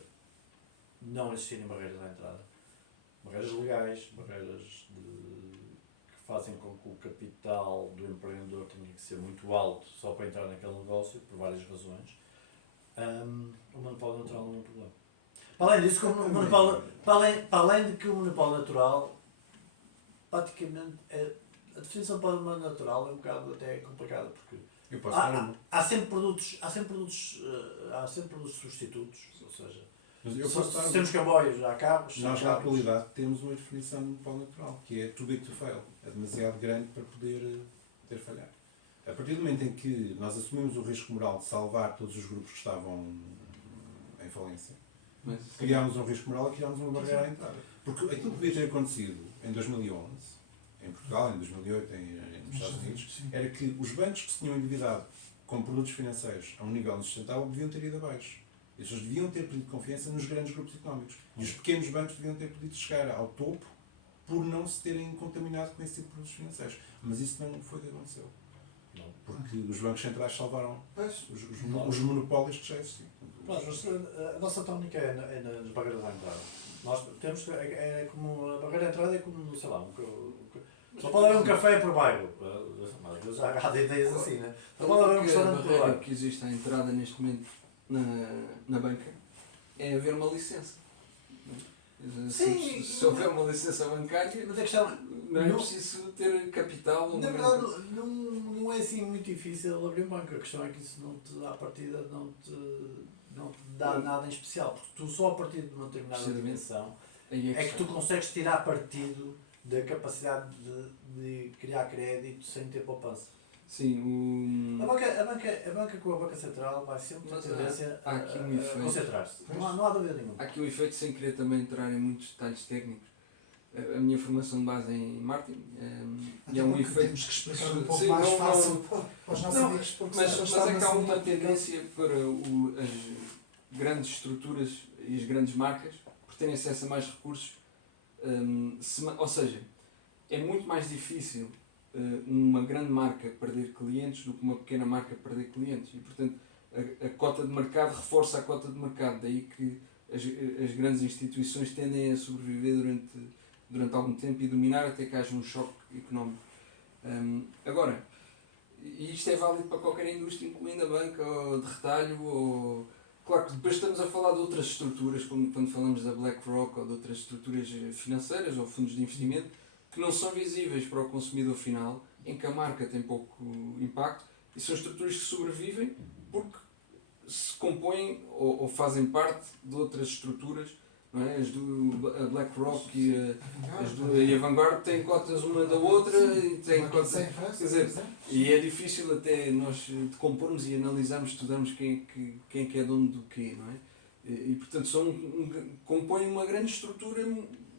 não existirem barreiras à entrada. Barreiras legais, barreiras que fazem com que o capital do empreendedor tenha que ser muito alto só para entrar naquele negócio, por várias razões. o monopólio natural não é um problema. Para além disso, como o monopólio, para além de que o monopólio natural, praticamente, a definição para o monopólio natural é um bocado até complicada, porque Eu posso dar há sempre produtos substitutos, ou seja, mas eu posso dar se temos comboios, há carros. Nós, na atualidade, temos uma definição de monopólio natural, que é too big to fail. É demasiado grande para poder falhar. A partir do momento em que nós assumimos o risco moral de salvar todos os grupos que estavam em falência, criámos um risco moral e criámos uma barreira à entrada. Porque aquilo que devia ter acontecido em 2011, em Portugal, em 2008, nos Estados Unidos, era que os bancos que se tinham endividado com produtos financeiros a um nível insustentável deviam ter ido abaixo. E as pessoas deviam ter pedido confiança nos grandes grupos económicos. E os pequenos bancos deviam ter podido chegar ao topo por não se terem contaminado com esse tipo de produtos financeiros. Mas isso não foi o que aconteceu. Não. Porque os bancos centrais salvaram Pois. os monopólios que já existiam. Pronto, mas a nossa tónica é nas barreiras à entrada. Nós temos que, é como a barreira à entrada é como, sei lá, só pode haver um café por bairro. Mas já há ideias assim, né? Só pode haver um restaurante por barreira bairro. que existe à entrada neste momento na banca é haver uma licença. Sim, se houver uma licença bancária, Mas a questão, não é preciso ter capital. na verdade, não é assim muito difícil abrir um banco. A questão é que isso não te, à partida, não te dá nada em especial. Porque tu só a partir de uma determinada dimensão é que tu consegues tirar partido da capacidade de criar crédito sem ter poupança. Sim, A banca com a banca central vai sempre ter Mas tendência há aqui um efeito. concentrar-se. Não há dúvida nenhuma. há aqui um efeito sem querer também entrar em muitos detalhes técnicos. A minha formação de base é em marketing e é um Porque efeito. temos que explicar um pouco Sim, mais não- fácil para os nossos Não, amigos, porque Mas senão é está que há uma muito tendência para as grandes estruturas e as grandes marcas, por terem acesso a mais recursos, ou seja, é muito mais difícil uma grande marca perder clientes do que uma pequena marca perder clientes. E, portanto, a cota de mercado reforça a cota de mercado. Daí que as grandes instituições tendem a sobreviver durante algum tempo e dominar até que haja um choque económico. Agora, e isto é válido para qualquer indústria, incluindo a banca, ou de retalho, ou... Claro que depois estamos a falar de outras estruturas, como quando falamos da BlackRock ou de outras estruturas financeiras ou fundos de investimento, que não são visíveis para o consumidor final, em que a marca tem pouco impacto, e são estruturas que sobrevivem porque se compõem ou fazem parte de outras estruturas, não é? A BlackRock e a Vanguard têm cotas uma da outra e têm cotas. Quer dizer, e é difícil até nós decompormos e analisarmos, estudarmos quem é que é dono do quê, não é? E portanto compõem uma grande estrutura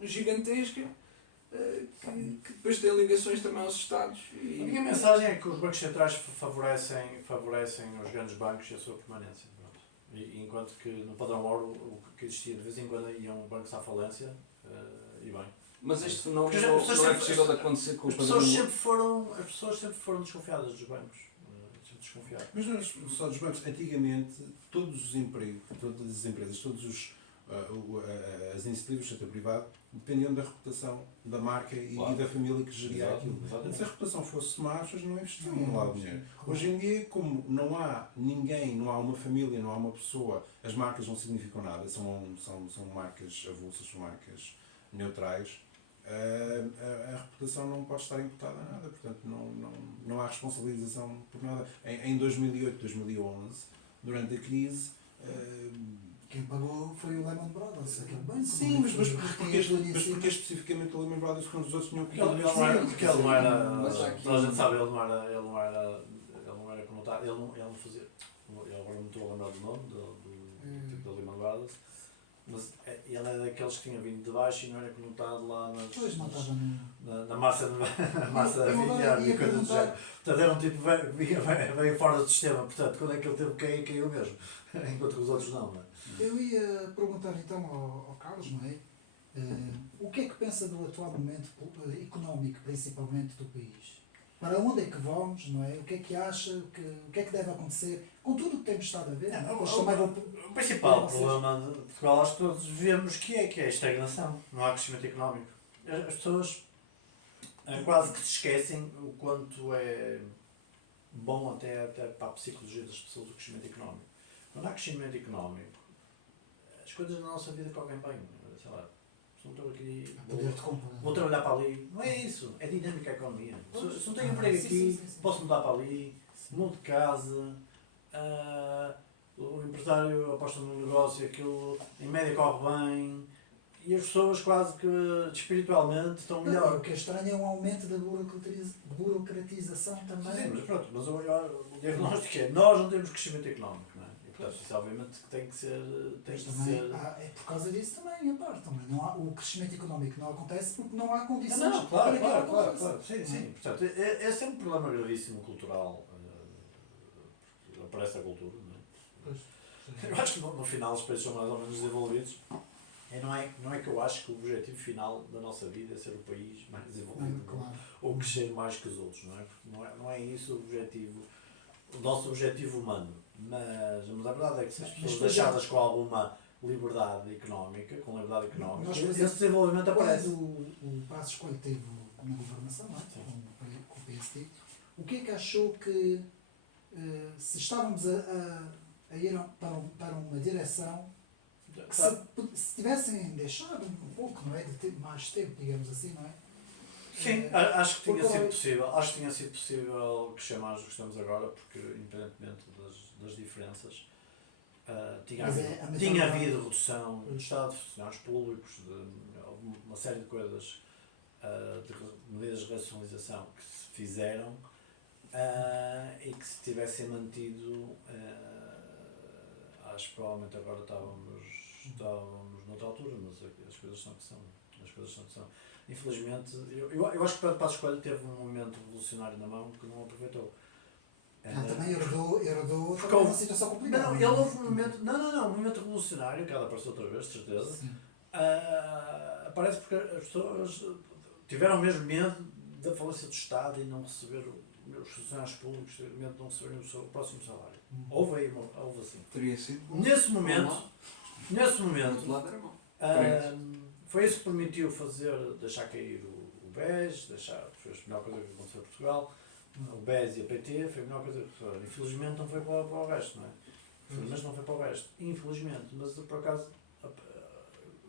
gigantesca que depois tem ligações também aos Estados. A minha mensagem é que os bancos centrais favorecem os grandes bancos e a sua permanência. Pronto. E enquanto que no padrão ouro o que existia de vez em quando iam bancos à falência, e bem. Mas este fenómeno Porque não as pessoas é sempre- possível de acontecer com o As padrão. pessoas sempre foram desconfiadas dos bancos. Sempre desconfiadas. Mas não é só dos bancos. Antigamente, todos os empregos, todas as empresas, as iniciativas do setor privado dependiam da reputação da marca e da família que geria aquilo. Exatamente. Se a reputação fosse má, as pessoas não investiam lá o dinheiro. Hoje em dia, como não há ninguém, não há uma família, não há uma pessoa, as marcas não significam nada, são marcas avulsas, são marcas neutrais, a reputação não pode estar imputada a nada, portanto não há responsabilização por nada. Em 2008, 2011, durante a crise, Quem pagou foi o Lehman Brothers, aquele banco. sim, mas porque especificamente o Lehman Brothers quando os outros tinham que Porque ele não era. Mas há aqui Toda a gente sabe, ele não era conotado. Ele não fazia. Eu agora não estou a lembrar do nome do Lehman Brothers. Mas ele era daqueles que tinha vindo de baixo e não era conotado lá Pois não estava no... na massa da Eu vinha ia e coisa do perguntar- género. Portanto, era um tipo que veio fora do sistema. Portanto, quando é que ele teve que cair, caiu mesmo. Enquanto que os outros não, não é? Eu ia perguntar então ao Carlos, não é? O que é que pensa do atual momento económico, principalmente do país? Para onde é que vamos, não é? O que é que acha? O que é que deve acontecer? Com tudo o que temos estado a ver, não é? Pois também vou- O principal problema de Portugal, acho que todos vemos que é a estagnação. Não há crescimento económico. As pessoas quase que se esquecem o quanto é bom até para a psicologia das pessoas o crescimento económico. quando há crescimento económico, as coisas na nossa vida correm bem. Sei lá, se não estou aqui, Poder de compra. vou trabalhar para ali. Não é isso, é dinâmica a economia. Se não tenho Ah, emprego sim, aqui, sim, sim. posso mudar para ali, mudo de casa, o empresário aposta no negócio, aquilo em média corre bem, e as pessoas quase que espiritualmente estão Não, melhor. o que é estranho é um aumento da burocratização também. Sim, mas pronto, mas o diagnóstico é nós não temos crescimento económico, não é? E portanto isso obviamente que tem que ser. Tem Mas que também ser... é por causa disso também, a parte. Também não há, o crescimento económico não acontece porque não há condições Não, claro, para que ele claro, aconteça. claro. Sim, sim. Portanto, esse é um problema gravíssimo cultural. Porque aparece a cultura, não é? Pois, Eu acho que no final os países são mais ou menos desenvolvidos. Não é que eu acho que o objetivo final da nossa vida é ser o país mais desenvolvido claro. ou crescer mais que os outros, não é? Porque não é isso o objetivo, o nosso objetivo humano. Mas a verdade é que se as Mas, pessoas por exemplo, deixadas com alguma liberdade económica, Nós, por esse exemplo, desenvolvimento aparece. quando o Passos Coelho esteve na governação, não é? Sim. Com o PSD, o que é que achou que se estávamos a ir para uma direção que se tivessem deixado um pouco, não é? De ter mais tempo, digamos assim, não é? Sim, acho que tinha porque- sido possível. Acho que tinha sido possível crescer mais do que estamos agora, porque independentemente das diferenças, tinha Mas havido, é a tinha mentalidade- havido redução do Estado, de funcionários públicos, de uma série de coisas, de medidas de racionalização que se fizeram e que se tivessem mantido, acho que provavelmente agora estávamos noutra altura, mas as coisas são o que são. As coisas são o que são. Infelizmente, eu acho que o Passos Coelho teve um momento revolucionário na mão que não aproveitou. Também herdou Porque também uma houve- situação complicada. Não, ele houve um momento. Não, um momento revolucionário, que ela apareceu outra vez, de certeza. Sim. Aparece porque as pessoas tiveram mesmo medo da falência do Estado e não receber os funcionários públicos, medo de não receberem o próximo salário. Houve aí, houve assim. Teria sido bom. Nesse momento, Do outro lado era bom. foi isso que permitiu deixar cair o BES, foi a melhor coisa que aconteceu em Portugal. O BES e a PT foi a melhor coisa que aconteceu. Infelizmente não foi para o resto, não é? Infelizmente não foi para o resto. Infelizmente, mas por acaso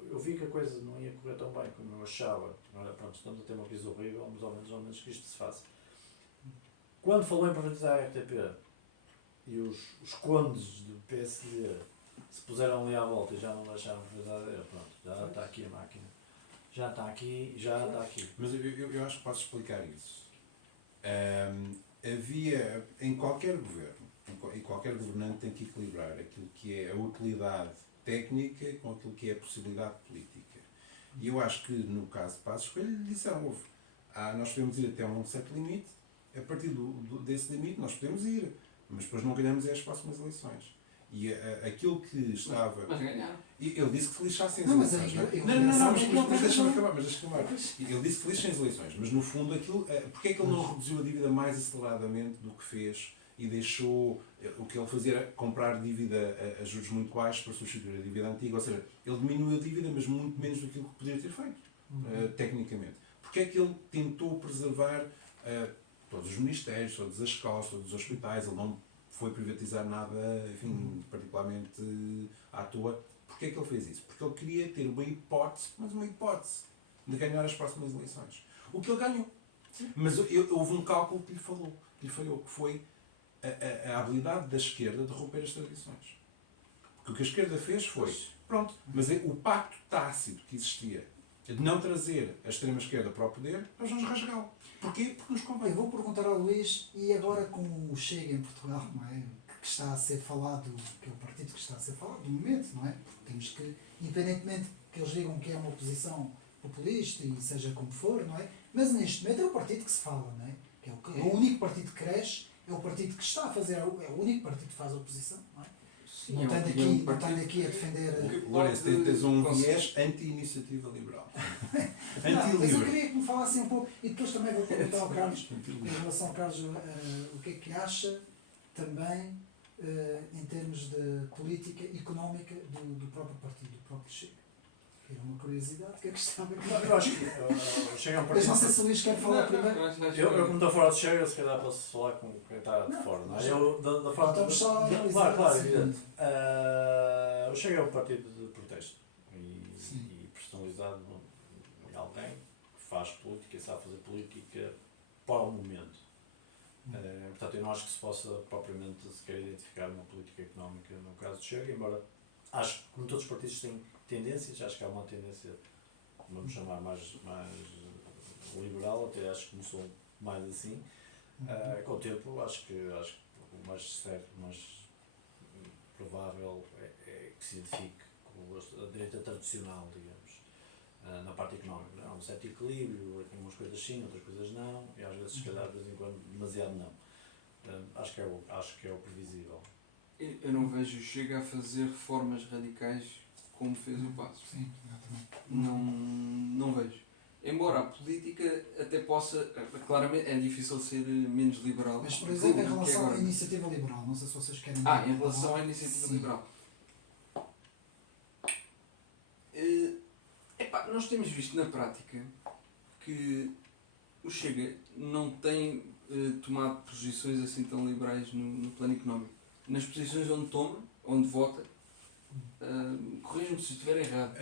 eu vi que a coisa não ia correr tão bem como eu achava. Agora, pronto, estamos a ter uma crise horrível, mas ao menos que isto se faça. Quando falou em privatizar a RTP e os condes do PSD se puseram ali à volta e já não deixaram verdadeira, pronto, já está aqui a máquina. Já está aqui. Mas eu acho que posso explicar isso. Havia, em qualquer governo, e qualquer governante tem que equilibrar aquilo que é a utilidade técnica com aquilo que é a possibilidade política. E eu acho que no caso de Passos Coelho lhe disseram, nós podemos ir até um certo limite, a partir desse limite nós podemos ir, mas depois não ganhamos as próximas eleições. E aquilo que estava... Mas ganharam. E ele disse que se lixassem as Não, mas eleições. eu Não, pensava mas que ele deixa-me pensava- acabar. Ele disse que se lixem as eleições, mas no fundo aquilo... Porque é que ele não reduziu a dívida mais aceleradamente do que fez e deixou o que ele fazia era comprar dívida a juros muito baixos para substituir a dívida antiga? Ou seja, ele diminuiu a dívida, mas muito menos do que ele poderia ter feito, tecnicamente. Porque é que ele tentou preservar todos os ministérios, todas as escolas, todos os hospitais? Ele não foi privatizar nada, enfim, particularmente à toa. Porquê é que ele fez isso? Porque ele queria ter uma hipótese, mas uma hipótese, de ganhar as próximas eleições. O que ele ganhou. Mas houve um cálculo que lhe falhou, que foi a habilidade da esquerda de romper as tradições. Porque o que a esquerda fez foi, pronto, mas o pacto tácito que existia de não trazer a extrema-esquerda para o poder, nós vamos rasgá-lo. Porquê? Porque nos convém. Eu vou perguntar ao Luís, e agora com o Chega em Portugal, não é? Que está a ser falado, que é o partido que está a ser falado, no momento, não é? Porque temos que, independentemente que eles digam que é uma oposição populista e seja como for, não é? Mas neste momento é o partido que se fala, não é? Que é o único partido que cresce, é o partido que está a fazer, é o único partido que faz a oposição, não é? Sim, Não estando aqui a defender... Lourenço, tens um viés anti-iniciativa liberal. Não, mas eu Anti-livre. queria que me falassem um pouco, e depois também vou perguntar ao Carlos, em relação ao Carlos, o que é que acha também em termos de política económica do próprio partido, do próprio Chega. Era uma curiosidade que eu gostava que Eu acho que o Chega é um Mas partido. não sei se o Luís quer falar primeiro. Eu como estou fora do Chega, se calhar posso falar com quem está de Não, fora, não é? mas Eu, da forma. estamos só a analisar, Claro, claro, sim. evidente. O Chega é um partido de protesto Sim. e personalizado em alguém que faz política e sabe fazer política para o momento. Portanto, eu não acho que se possa propriamente sequer identificar uma política económica no caso do Chega, embora acho que, como todos os partidos têm tendências, acho que há uma tendência, vamos chamar mais liberal, até acho que começou mais assim. Com o tempo, acho que o mais certo, o mais provável é que se identifique com a direita tradicional, digamos, na parte económica. Há um certo equilíbrio, umas coisas sim, outras coisas não, e às vezes, se calhar, de vez em quando, demasiado não. Acho que é o previsível. Eu não vejo o Chega a fazer reformas radicais como fez o Passos. Sim, exatamente. Não vejo. Embora a política até possa, claramente é difícil ser menos liberal. Mas, por exemplo, em do que relação agora. à iniciativa liberal, não sei se vocês querem... Em relação à iniciativa Sim. liberal. Nós temos visto na prática que o Chega não tem tomado posições assim tão liberais no plano económico. Nas posições onde toma, onde vota, corrijam-me se estiver errado.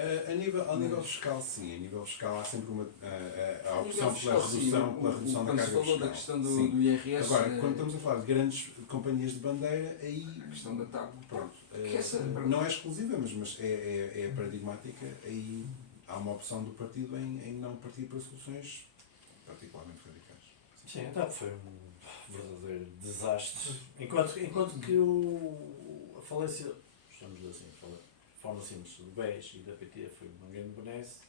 Ao nível fiscal, sim. A nível fiscal há sempre a A opção nível pela fiscal, redução da quando carga se falou fiscal. da questão Sim. do IRS, Agora, quando estamos a falar de grandes companhias de bandeira, aí a questão da TAP, pronto, que essa- não é exclusiva, mas é paradigmática. Aí há uma opção do partido em não partir para soluções particularmente radicais. Sim, a TAP foi um verdadeiro desastre. Enquanto que a falência, chamamos assim, de forma simples, do BES e da PT foi uma grande benesse,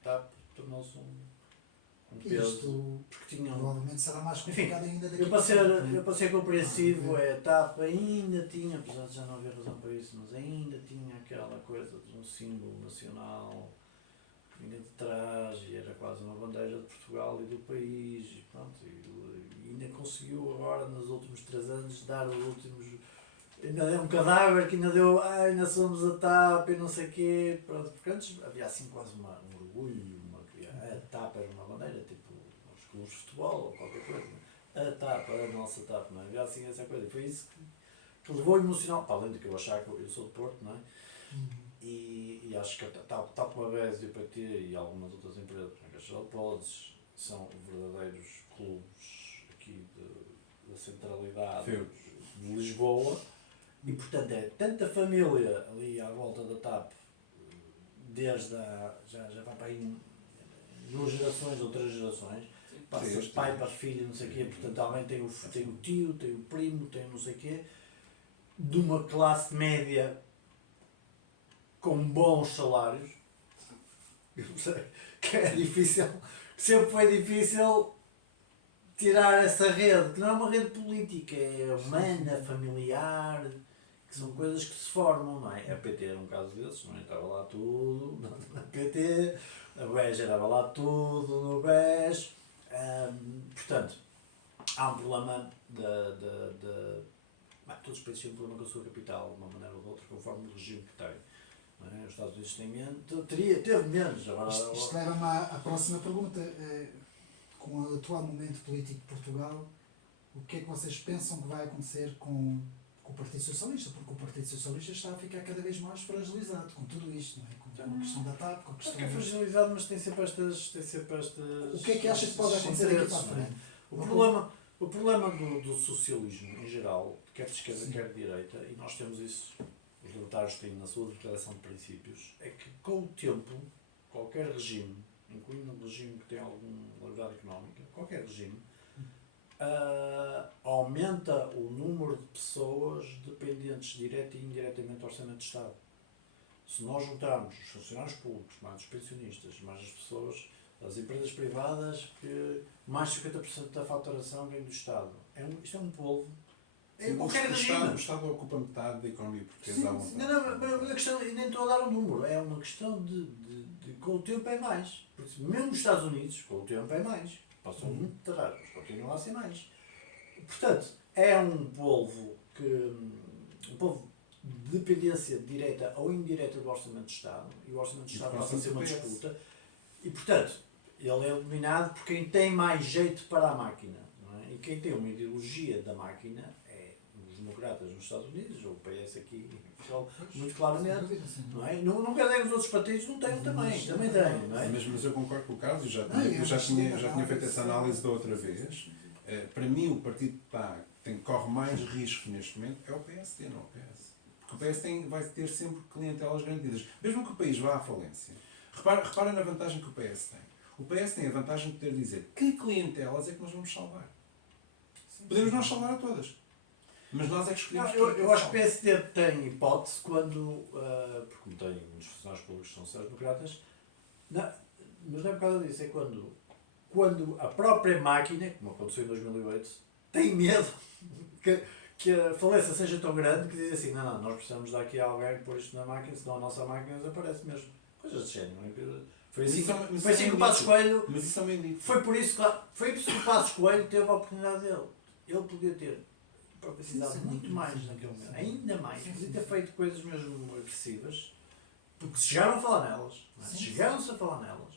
a TAP tornou-se um peso. Isto Porque tinham. provavelmente será mais complicado ainda daqui Eu para ser compreensivo, a TAP ainda tinha, apesar de já não haver razão para isso, mas ainda tinha aquela coisa de um símbolo nacional que vinha de trás e era quase uma bandeira de Portugal e do país e pronto, e ainda conseguiu agora nos últimos 3 anos dar os últimos, ainda é um cadáver que ainda deu, ainda somos a TAP e não sei o quê, pronto, porque antes havia assim quase um orgulho, a TAP era uma bandeira, tipo os clubes de futebol ou qualquer coisa, a TAP, a nossa TAP, não é? Havia assim essa coisa, foi isso que levou emocional, para além de que eu achar que eu sou de Porto, não é? E acho que a TAP, a BES e o PT e algumas outras empresas, por exemplo, a Geral Podes, são verdadeiros clubes aqui da centralidade de Lisboa e, portanto, é tanta família ali à volta da TAP, desde já vai para aí 2 gerações ou 3 gerações, passa de pai para filho, não sei o quê, portanto, alguém tem o tio, tem o primo, tem não sei o quê, de uma classe média com bons salários. Eu sei que é difícil, sempre foi difícil tirar essa rede, que não é uma rede política, é humana, familiar, que são coisas que se formam, não é? A PT era um caso desses, não é? Estava lá tudo na PT, a BES estava lá tudo no BES, portanto, há um problema todos os países têm um problema com a sua capital, de uma maneira ou de outra, conforme o regime que tem. Não é? Os Estados Unidos têm menos, teve menos. Agora, Isto leva-me à próxima pergunta. Com o atual momento político de Portugal, o que é que vocês pensam que vai acontecer com o Partido Socialista? Porque o Partido Socialista está a ficar cada vez mais fragilizado com tudo isto, não é? Com a questão da TAP, com a questão... é fragilizado, mas tem sempre estas... O que é que acha que pode acontecer daqui para a frente? O problema do socialismo, em geral, quer de esquerda, quer de direita, e nós temos isso, os libertários têm na sua declaração de princípios, é que com o tempo, qualquer regime, incluindo um regime que tem alguma liberdade económica, qualquer regime, aumenta o número de pessoas dependentes direta e indiretamente do orçamento de Estado. Se nós juntarmos os funcionários públicos, mais os pensionistas, mais as pessoas, as empresas privadas, que mais de 50% da faturação vem do Estado. Isto é um povo. Sim, qualquer o regime. Estado ocupa metade da economia portuguesa Sim, à vontade. não, a questão, nem estou a dar um número, é uma questão de com o tempo é mais. Porque mesmo nos Estados Unidos, com o tempo é mais. Passam muito raros, mas continua a ser mais. Portanto, é um povo dependência direta ou indireta do Orçamento de Estado, e o Orçamento de E Estado por passa a ser uma causa do PS. disputa, e portanto, ele é dominado por quem tem mais jeito para a máquina, não é? E quem tem uma ideologia da máquina é os democratas nos Estados Unidos, ou o PS aqui em Portugal, muito claramente, não é? Não quer dizer que os outros partidos não tenham também têm, não é? Mas eu concordo com o Carlos, eu já Não, tinha, eu eu já acho tinha, que já tinha feito essa análise da outra vez. Para mim, o partido que corre mais risco neste momento é o PSD, não o PS. Porque o PS vai ter sempre clientelas garantidas. Mesmo que o país vá à falência. Repara na vantagem que o PS tem. O PS tem a vantagem de poder dizer que clientelas é que nós vamos salvar. Podemos nós salvar a todas. Mas nós é que escolhemos. Eu acho que o PSD tem hipótese quando, porque como tem muitos funcionários públicos que são sociais-democratas, mas não é por causa disso, é quando a própria máquina, como aconteceu em 2008, tem medo que a falência seja tão grande que diz assim, não, nós precisamos dar aqui a alguém pôr isto na máquina, senão a nossa máquina desaparece mesmo. Coisas de género, não é? Foi assim que o Passos Coelho... Mas isso é meio dito. Foi por isso que o Passos Coelho teve a oportunidade dele. Ele podia ter precisado muito mais naquele momento, ainda mais, podia ter feito coisas mesmo agressivas, porque chegaram a falar nelas, chegaram-se a falar nelas,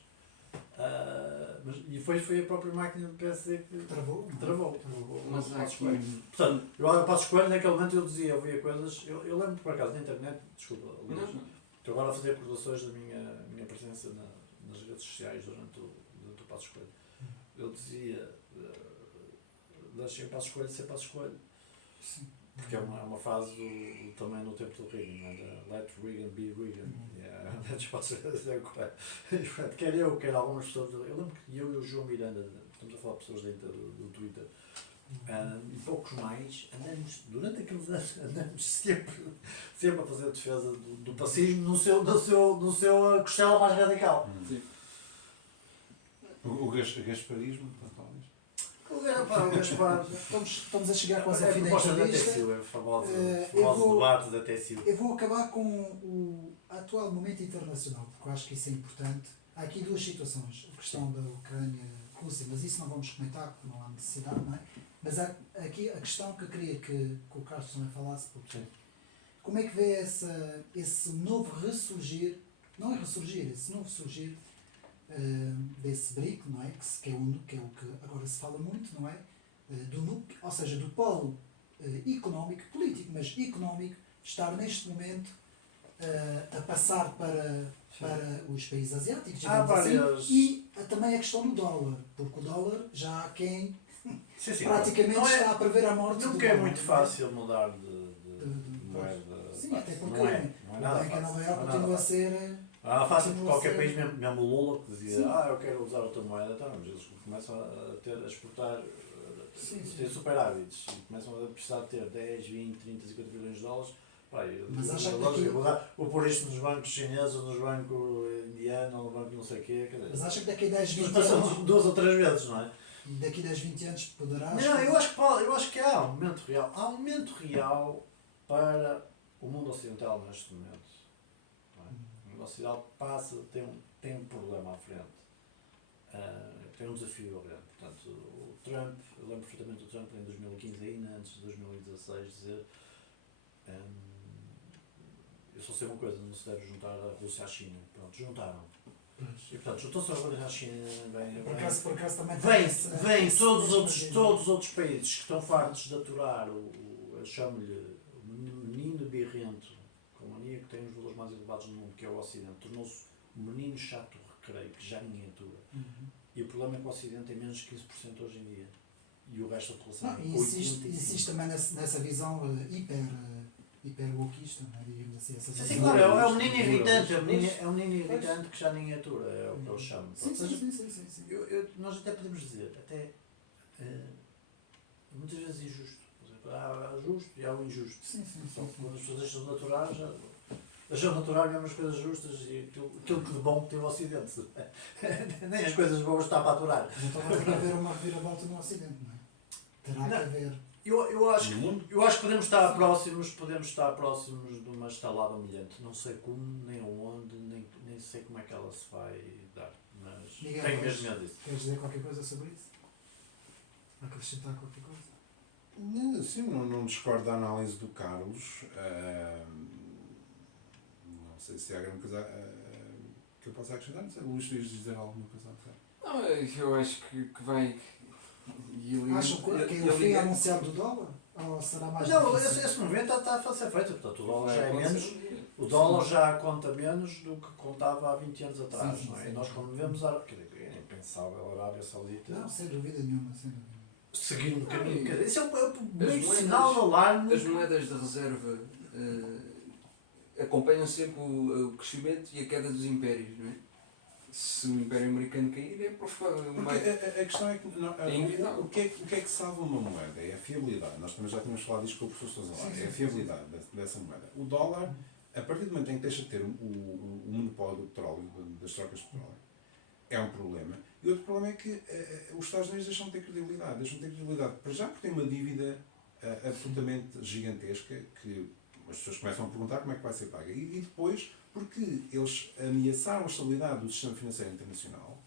e foi a própria máquina do PSD que travou. Mas há aqui... Portanto, eu olho para Passos Coelho, naquele momento eu via coisas, eu lembro por acaso na internet, desculpa, estou agora a fazer recordações da minha presença nas redes sociais durante o Passos Coelho. Eu dizia, deixem o Passos Coelho ser Passos Coelho. Sim. Porque é uma fase também no tempo do Reagan, não é? Let Reagan be Reagan. Quer eu, quer algumas pessoas. Eu lembro que eu e o João Miranda, estamos a falar de pessoas do Twitter, e poucos mais, durante aqueles anos, andamos sempre a fazer a defesa do fascismo no seu costela mais radical. Sim. O gasparismo, talvez. O Gaspar. Estamos a chegar quase É ao a fim da proposta da entrevista. TSU, é o famoso vou- debate da TSU. Eu vou acabar com o atual momento internacional, porque eu acho que isso é importante. Há aqui duas situações. A questão da Ucrânia, Rússia, mas isso não vamos comentar, porque não há necessidade, não é? Mas há aqui a questão que eu queria que o Carlos também falasse, porque como é que vê esse novo ressurgir, não é ressurgir, esse novo surgir desse BRIC, não é? Que é o que agora se fala muito, não é? Ou seja, do polo económico, político, mas económico, estar neste momento a passar para os países asiáticos, digamos assim, e também a questão do dólar, porque o dólar já há quem praticamente está a prever a morte do dólar. Nunca é muito fácil mudar de moeda. Sim, até porque não é nada que a Nova fácil. Iorque continua a ser... Fácil porque qualquer país, mesmo o Lula, que dizia, eu quero usar outra moeda, mas eles começam a exportar, ter superávites, e começam a precisar de ter 10, 20, 30, 50 bilhões de dólares. Mas acha que vou pôr isto nos bancos chineses, ou nos bancos indianos, ou no banco não sei o quê. Mas acha que daqui a 10, 20 passam anos... 2 ou 3 vezes, não é? Daqui a 10, 20 anos poderá... Não, eu acho que há um momento real. Há um momento real para o mundo ocidental neste momento. Não é? O mundo ocidental tem um problema à frente. Tem um desafio à frente. Portanto, o Trump, eu lembro perfeitamente do Trump em 2015, ainda antes de 2016, dizer eu só sei uma coisa, não se deve juntar a Rússia à China. Pronto, juntaram. E portanto, juntou-se a Rússia à China, por acaso também vem todos os outros países que estão fartos de aturar eu chamo-lhe o menino birrento, com a mania que tem os valores mais elevados do mundo, que é o Ocidente, tornou-se um menino chato recreio, que já ninguém atura. E o problema é que o Ocidente tem menos de 15% hoje em dia. E o resto da população é 85%. Insiste também nessa visão hiper-wokeista, não é? Digamos assim, essa Sim, claro, é um menino irritante, é um menino irritante que já ninguém atura, é o que eu chamo. Sim. Nós até podemos dizer, muitas vezes injusto. Por exemplo, há justo e há o injusto. Sim. Quando as pessoas deixam de aturar, deixam de aturar mesmo as coisas justas e aquilo que de bom tem o Ocidente. Nem as coisas boas está para aturar. Então vai ter que haver uma reviravolta no Ocidente, não é? Terá que haver. Eu acho que podemos estar próximos de uma estalada humilhante. Não sei como, nem aonde, nem sei como é que ela se vai dar. Mas Miguel, tenho mesmo medo disso. Queres dizer qualquer coisa sobre isso? Acrescentar qualquer coisa? Sim, não discordo da análise do Carlos. Não sei se há grande coisa que eu possa acrescentar. Não sei, Luís, tu ias dizer alguma coisa? Não, eu acho que vai. Acham que é o fim anunciado do dólar? Ou será mais Não, difícil? esse movimento está a ser feito, portanto o dólar já é Vai menos. acontecer. O dólar já conta menos do que contava há 20 anos atrás, Sim, não é? sim. E nós quando vemos a impensável a Arábia Saudita Não, sem dúvida nenhuma, sem dúvida. seguir um caminho. Quer dizer, isso é um moedas- sinal de alarme. As moedas de reserva acompanham sempre o crescimento e a queda dos impérios, não é? Se o Império Americano cair, é provável. Porque a questão é que É inevitável. o que é que salva uma moeda? É a fiabilidade. Nós também já tínhamos falado disto com o professor Sousa Lara. É a fiabilidade dessa moeda. O dólar, a partir do momento em que deixa de ter o monopólio do petróleo, das trocas de petróleo, é um problema. E outro problema é que os Estados Unidos deixam de ter credibilidade. Deixam de ter credibilidade para já porque têm uma dívida absolutamente gigantesca que as pessoas começam a perguntar como é que vai ser paga. E depois porque eles ameaçaram a estabilidade do sistema financeiro internacional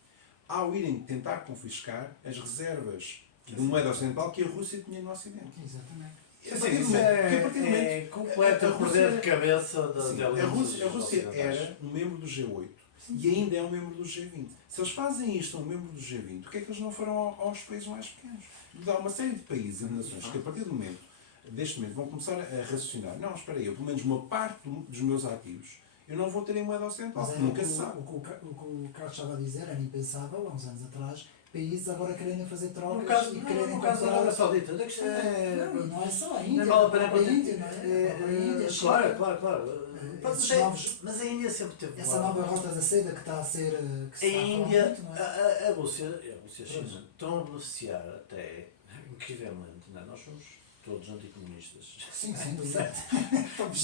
ao irem tentar confiscar as reservas de moeda ocidental que a Rússia tinha no Ocidente. Exatamente. Sim, isso é completo perder de cabeça das Sim, elites a Rússia ocidentais. era um membro do G8 e ainda é um membro do G20. Se eles fazem isto a um membro do G20, o que é que eles não farão aos países mais pequenos? Há uma série de países e de nações que a partir deste momento vão começar a raciocinar. Não, espera aí, eu pelo menos uma parte dos meus ativos eu não vou ter em moeda ocidental. Mas Nunca se sabe. o que o Carlos estava a dizer era impensável há uns anos atrás. Países agora querem fazer trocas No caso, e querem no caso da Arábia comprar. Saudita, a questão é. Não, e não é só a Índia. Não vale a pena a própria Índia, não é? A própria Índia, a China. Claro. Esses novos- Mas a Índia sempre teve Essa nova rota da seda que está a ser. Que se A está falar Índia, muito, não é? a Rússia e a China estão a beneficiar até, incrivelmente, não é? Nós somos todos anticomunistas. Sim, sem dúvida.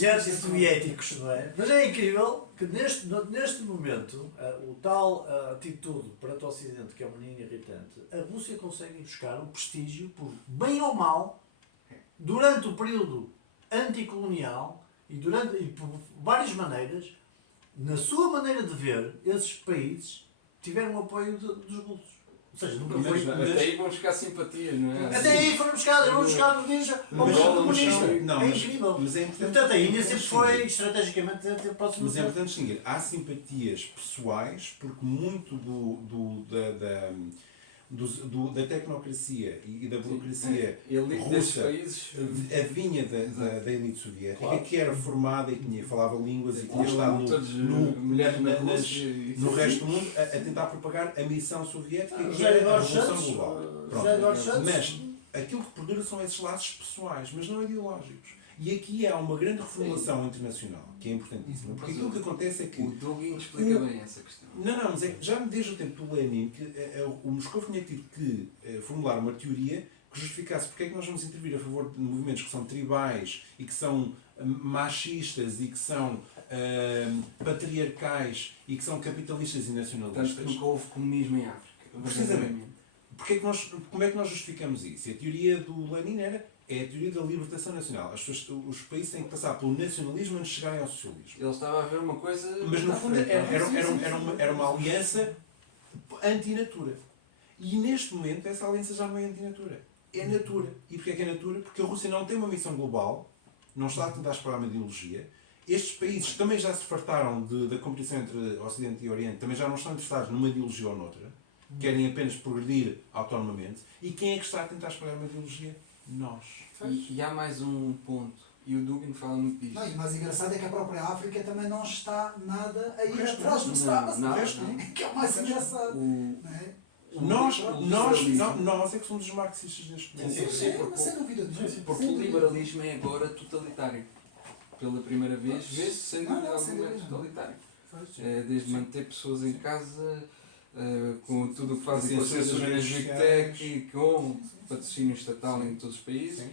E antissoviéticos, não é? Mas é incrível que neste momento, o tal atitude perante o Ocidente, que é uma linha irritante, a Rússia consegue ir buscar o prestígio, por bem ou mal, durante o período anticolonial e por várias maneiras, na sua maneira de ver, esses países tiveram o apoio dos russos. Ou seja, nunca foi. Até aí vão buscar simpatias, não é? Até aí foram buscar no ninja ao regime comunista. É incrível. Mas é importante. Portanto, a Índia sempre foi estrategicamente próximo. Mas é importante distinguir. Há simpatias pessoais, porque muito da tecnocracia e da burocracia Elite desses russa países. vinha da elite soviética, Claro. que era formada e falava línguas e tinha Todos estado mulheres na nas- Rússia e- no resto do mundo a tentar propagar a missão soviética, que José era a Eduardo Revolução Santos. Global. Pronto. José Eduardo Santos. Mas aquilo que perdura são esses laços pessoais, mas não ideológicos. E aqui há uma grande reformulação internacional, que é importantíssima. Porque aquilo que acontece é que. O Dugin explica bem essa questão. Não, mas é que já desde o tempo do Lenin que o Moscou tinha tido que formular uma teoria que justificasse porque é que nós vamos intervir a favor de movimentos que são tribais e que são machistas e que são patriarcais e que são capitalistas e Tanto nacionalistas. que nunca houve comunismo em África. Precisamente. Como é que nós justificamos isso? E a teoria do Lenin é a teoria da libertação nacional. Os países têm que passar pelo nacionalismo antes de chegarem ao socialismo. Ele estava a ver uma coisa. Mas no fundo diferente, não é? era uma aliança anti-natura. E neste momento essa aliança já não é anti-natura. É natura. E porquê é que é natura? Porque a Rússia não tem uma missão global, não está a tentar explorar uma ideologia. Estes países também já se fartaram da competição entre Ocidente e Oriente, também já não estão interessados numa ideologia ou noutra. Querem apenas progredir autonomamente. E quem é que está a tentar espalhar uma ideologia? Nós. E há mais um ponto, e o Dugin fala muito disto. Não, e o mais engraçado é que a própria África também não está nada a ir resto atrás do que está a passar. não, Que é o mais engraçado. O, Não é? Nós é que somos os marxistas neste momento. Sim, porque- sem dúvida nenhuma. porque o liberalismo é agora totalitário. Pela primeira vez, vê-se sem dúvida Não, sem alguma é dúvida. totalitário. Desde manter pessoas em casa, com tudo o que fazem com as Censuras censuras nas Big sociais. Tech, com patrocínio estatal em todos os países. Sim.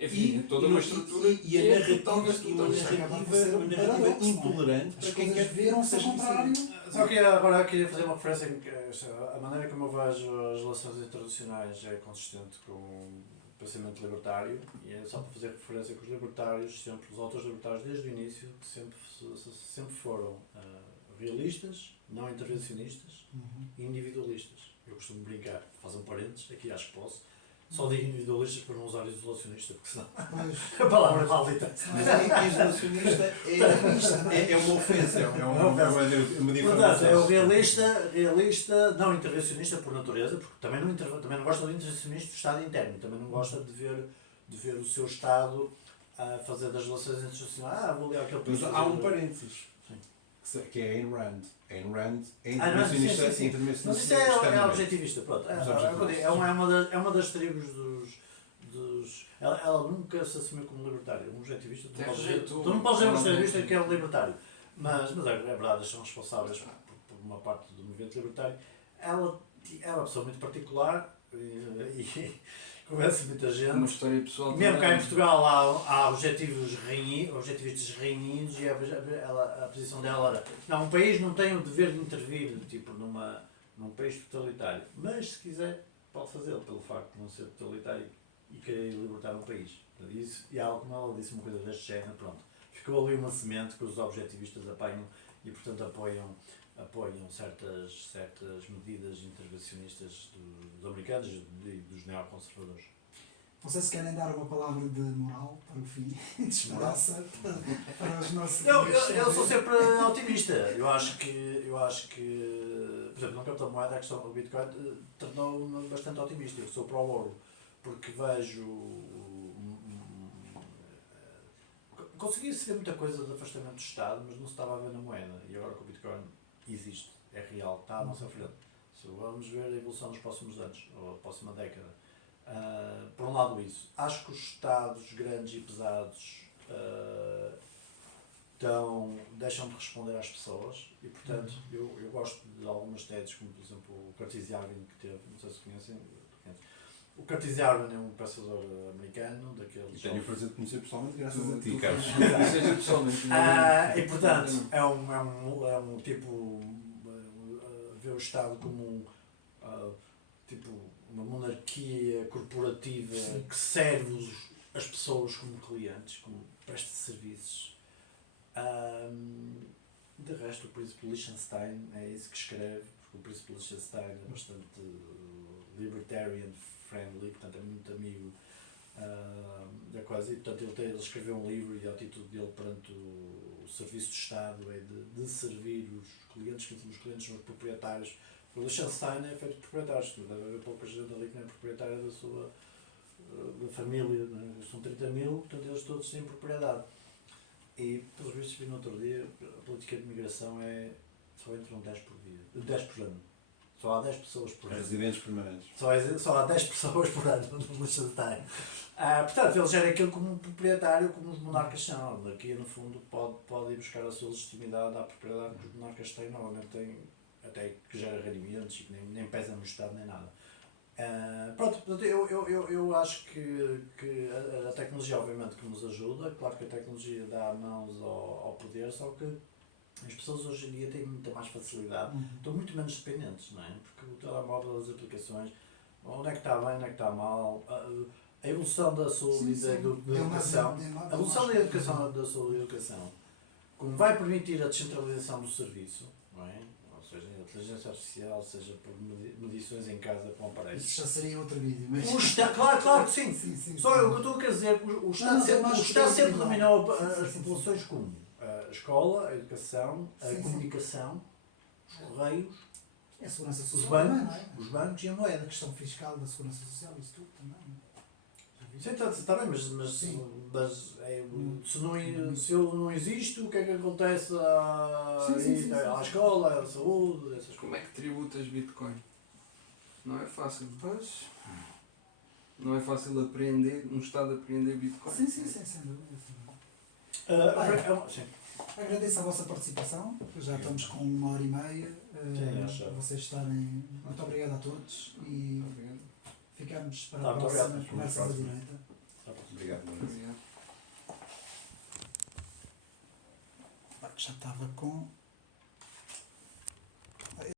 Enfim, é toda uma estrutura e que a é narrativa, totalmente e uma totalitária. narrativa intolerante As para quem coisas quer viram-se ao seja contrário. Só que agora queria fazer uma referência que a maneira como eu vejo as relações internacionais é consistente com o pensamento libertário, e é só para fazer referência que os libertários, sempre, os autores libertários desde o início, que sempre foram realistas, não intervencionistas e individualistas. Eu costumo brincar, faz um parênteses, aqui acho que posso, Só digo individualistas para não usar isolacionista, porque senão Pois, a palavra é maldita. Mas a isolacionista é uma ofensa, é uma Portanto, é o difamação. realista, não intervencionista por natureza, porque também não gosta do intervencionista do Estado interno, também não gosta de ver o seu Estado a fazer das relações internacionais, vou ler aquele país. Mas há um parênteses, Sim. que é Ayn Rand. Ayn Rand é Sim, sim. intervencionista. Mas isso é objetivista, pronto. Os objetivistas. É uma das tribos dos. Ela nunca se assumiu como libertária. Um objetivista, tu não podes ser um objetivista que é um libertário. Mas é verdade, eles são responsáveis por uma parte do movimento libertário. Ela é uma pessoa muito particular e convence muita gente. Uma história pessoal. Mesmo cá em também. Portugal há objetivistas reinidos e a posição dela era não, um país não tem o dever de intervir tipo, num país totalitário, mas se quiser pode fazê-lo pelo facto de não ser totalitário e querer libertar um país. E algo como ela disse, uma coisa deste género, pronto. Ficou ali uma semente que os objetivistas apanham e portanto apoiam certas medidas intervencionistas dos americanos e dos neoconservadores. não sei se querem dar uma palavra de moral para o fim, de esperança para os nossos Eu sou sempre otimista. Eu acho que, por exemplo, no campo da moeda, a questão do Bitcoin tornou-me bastante otimista. Eu sou pro ouro, porque vejo. Conseguia-se ver muita coisa de afastamento do Estado, mas não se estava a ver na moeda. E agora que o Bitcoin existe, é real, está à nossa frente. Vamos ver a evolução nos próximos anos, ou a próxima década. Por um lado isso. Acho que os Estados grandes e pesados deixam de responder às pessoas e, portanto, eu gosto de algumas TEDs, como por exemplo o Curtis Yarvin, que teve, não sei se conhecem. O Curtis Yarvin é um pensador americano, daqueles... Tenho o prazer de conhecer pessoalmente graças a ti, Tu- Carlos. Seja pessoalmente. E portanto, é um tipo, vê o Estado como tipo uma monarquia corporativa que serve as pessoas como clientes, como presta serviços. De resto, o Príncipe Liechtenstein é isso que escreve, porque o Príncipe Liechtenstein é bastante libertarian friendly, portanto é muito amigo da coisa, e portanto ele escreveu um livro e a atitude dele perante o serviço do Estado é de servir os clientes, que os clientes são os proprietários. O Liechtenstein é feito de proprietários, deve haver pouca gente ali que não é proprietária da sua da família, né? São 30 mil, portanto eles todos têm propriedade. E, pelos vistos, vi no outro dia, a política de migração só entram 10 por dia, 10 por ano. Só há 10 pessoas por ano. Residentes permanentes. Só há 10 pessoas por ano no Liechtenstein. Portanto, eles gerem aquilo como um proprietário, como os monarcas são. A monarquia, no fundo, pode ir buscar a sua legitimidade à propriedade que os monarcas têm. Normalmente têm, até que gera rendimentos e que nem pesa no Estado nem nada. Portanto, eu acho que a tecnologia, obviamente, que nos ajuda. Claro que a tecnologia dá mãos ao poder, só que as pessoas hoje em dia têm muita mais facilidade, estão muito menos dependentes, não é? Porque o telemóvel, as aplicações, onde é que está bem, onde é que está mal, a evolução da saúde e da educação, a evolução da educação, da saúde e da educação, como vai permitir a descentralização do serviço, não é? Ou seja, a inteligência artificial, seja por medições em casa com aparelhos. Isso já seria outro vídeo, mas... Claro que sim. Sim. Só o que eu estou a querer dizer, o Estado sempre dominou as populações como a escola, a educação, a comunicação, os correios, É a segurança social os bancos, também, não é? os bancos e a A moeda. questão fiscal da segurança social, isso tudo também. Sim, está bem, mas Sim. se eu não existo, o que é que acontece à escola, à saúde, essas coisas? Como é que tributas Bitcoin? Não é fácil. Pois. Não é fácil apreender, um Estado apreender Bitcoin. Sim, sem dúvida. Sim. Agradeço a vossa participação, já estamos com 1h30. Vocês estarem. Muito obrigado a todos e Obrigado. ficamos para Tá, a muito próxima obrigado. conversa da direita. Obrigado. Obrigado. Já estava com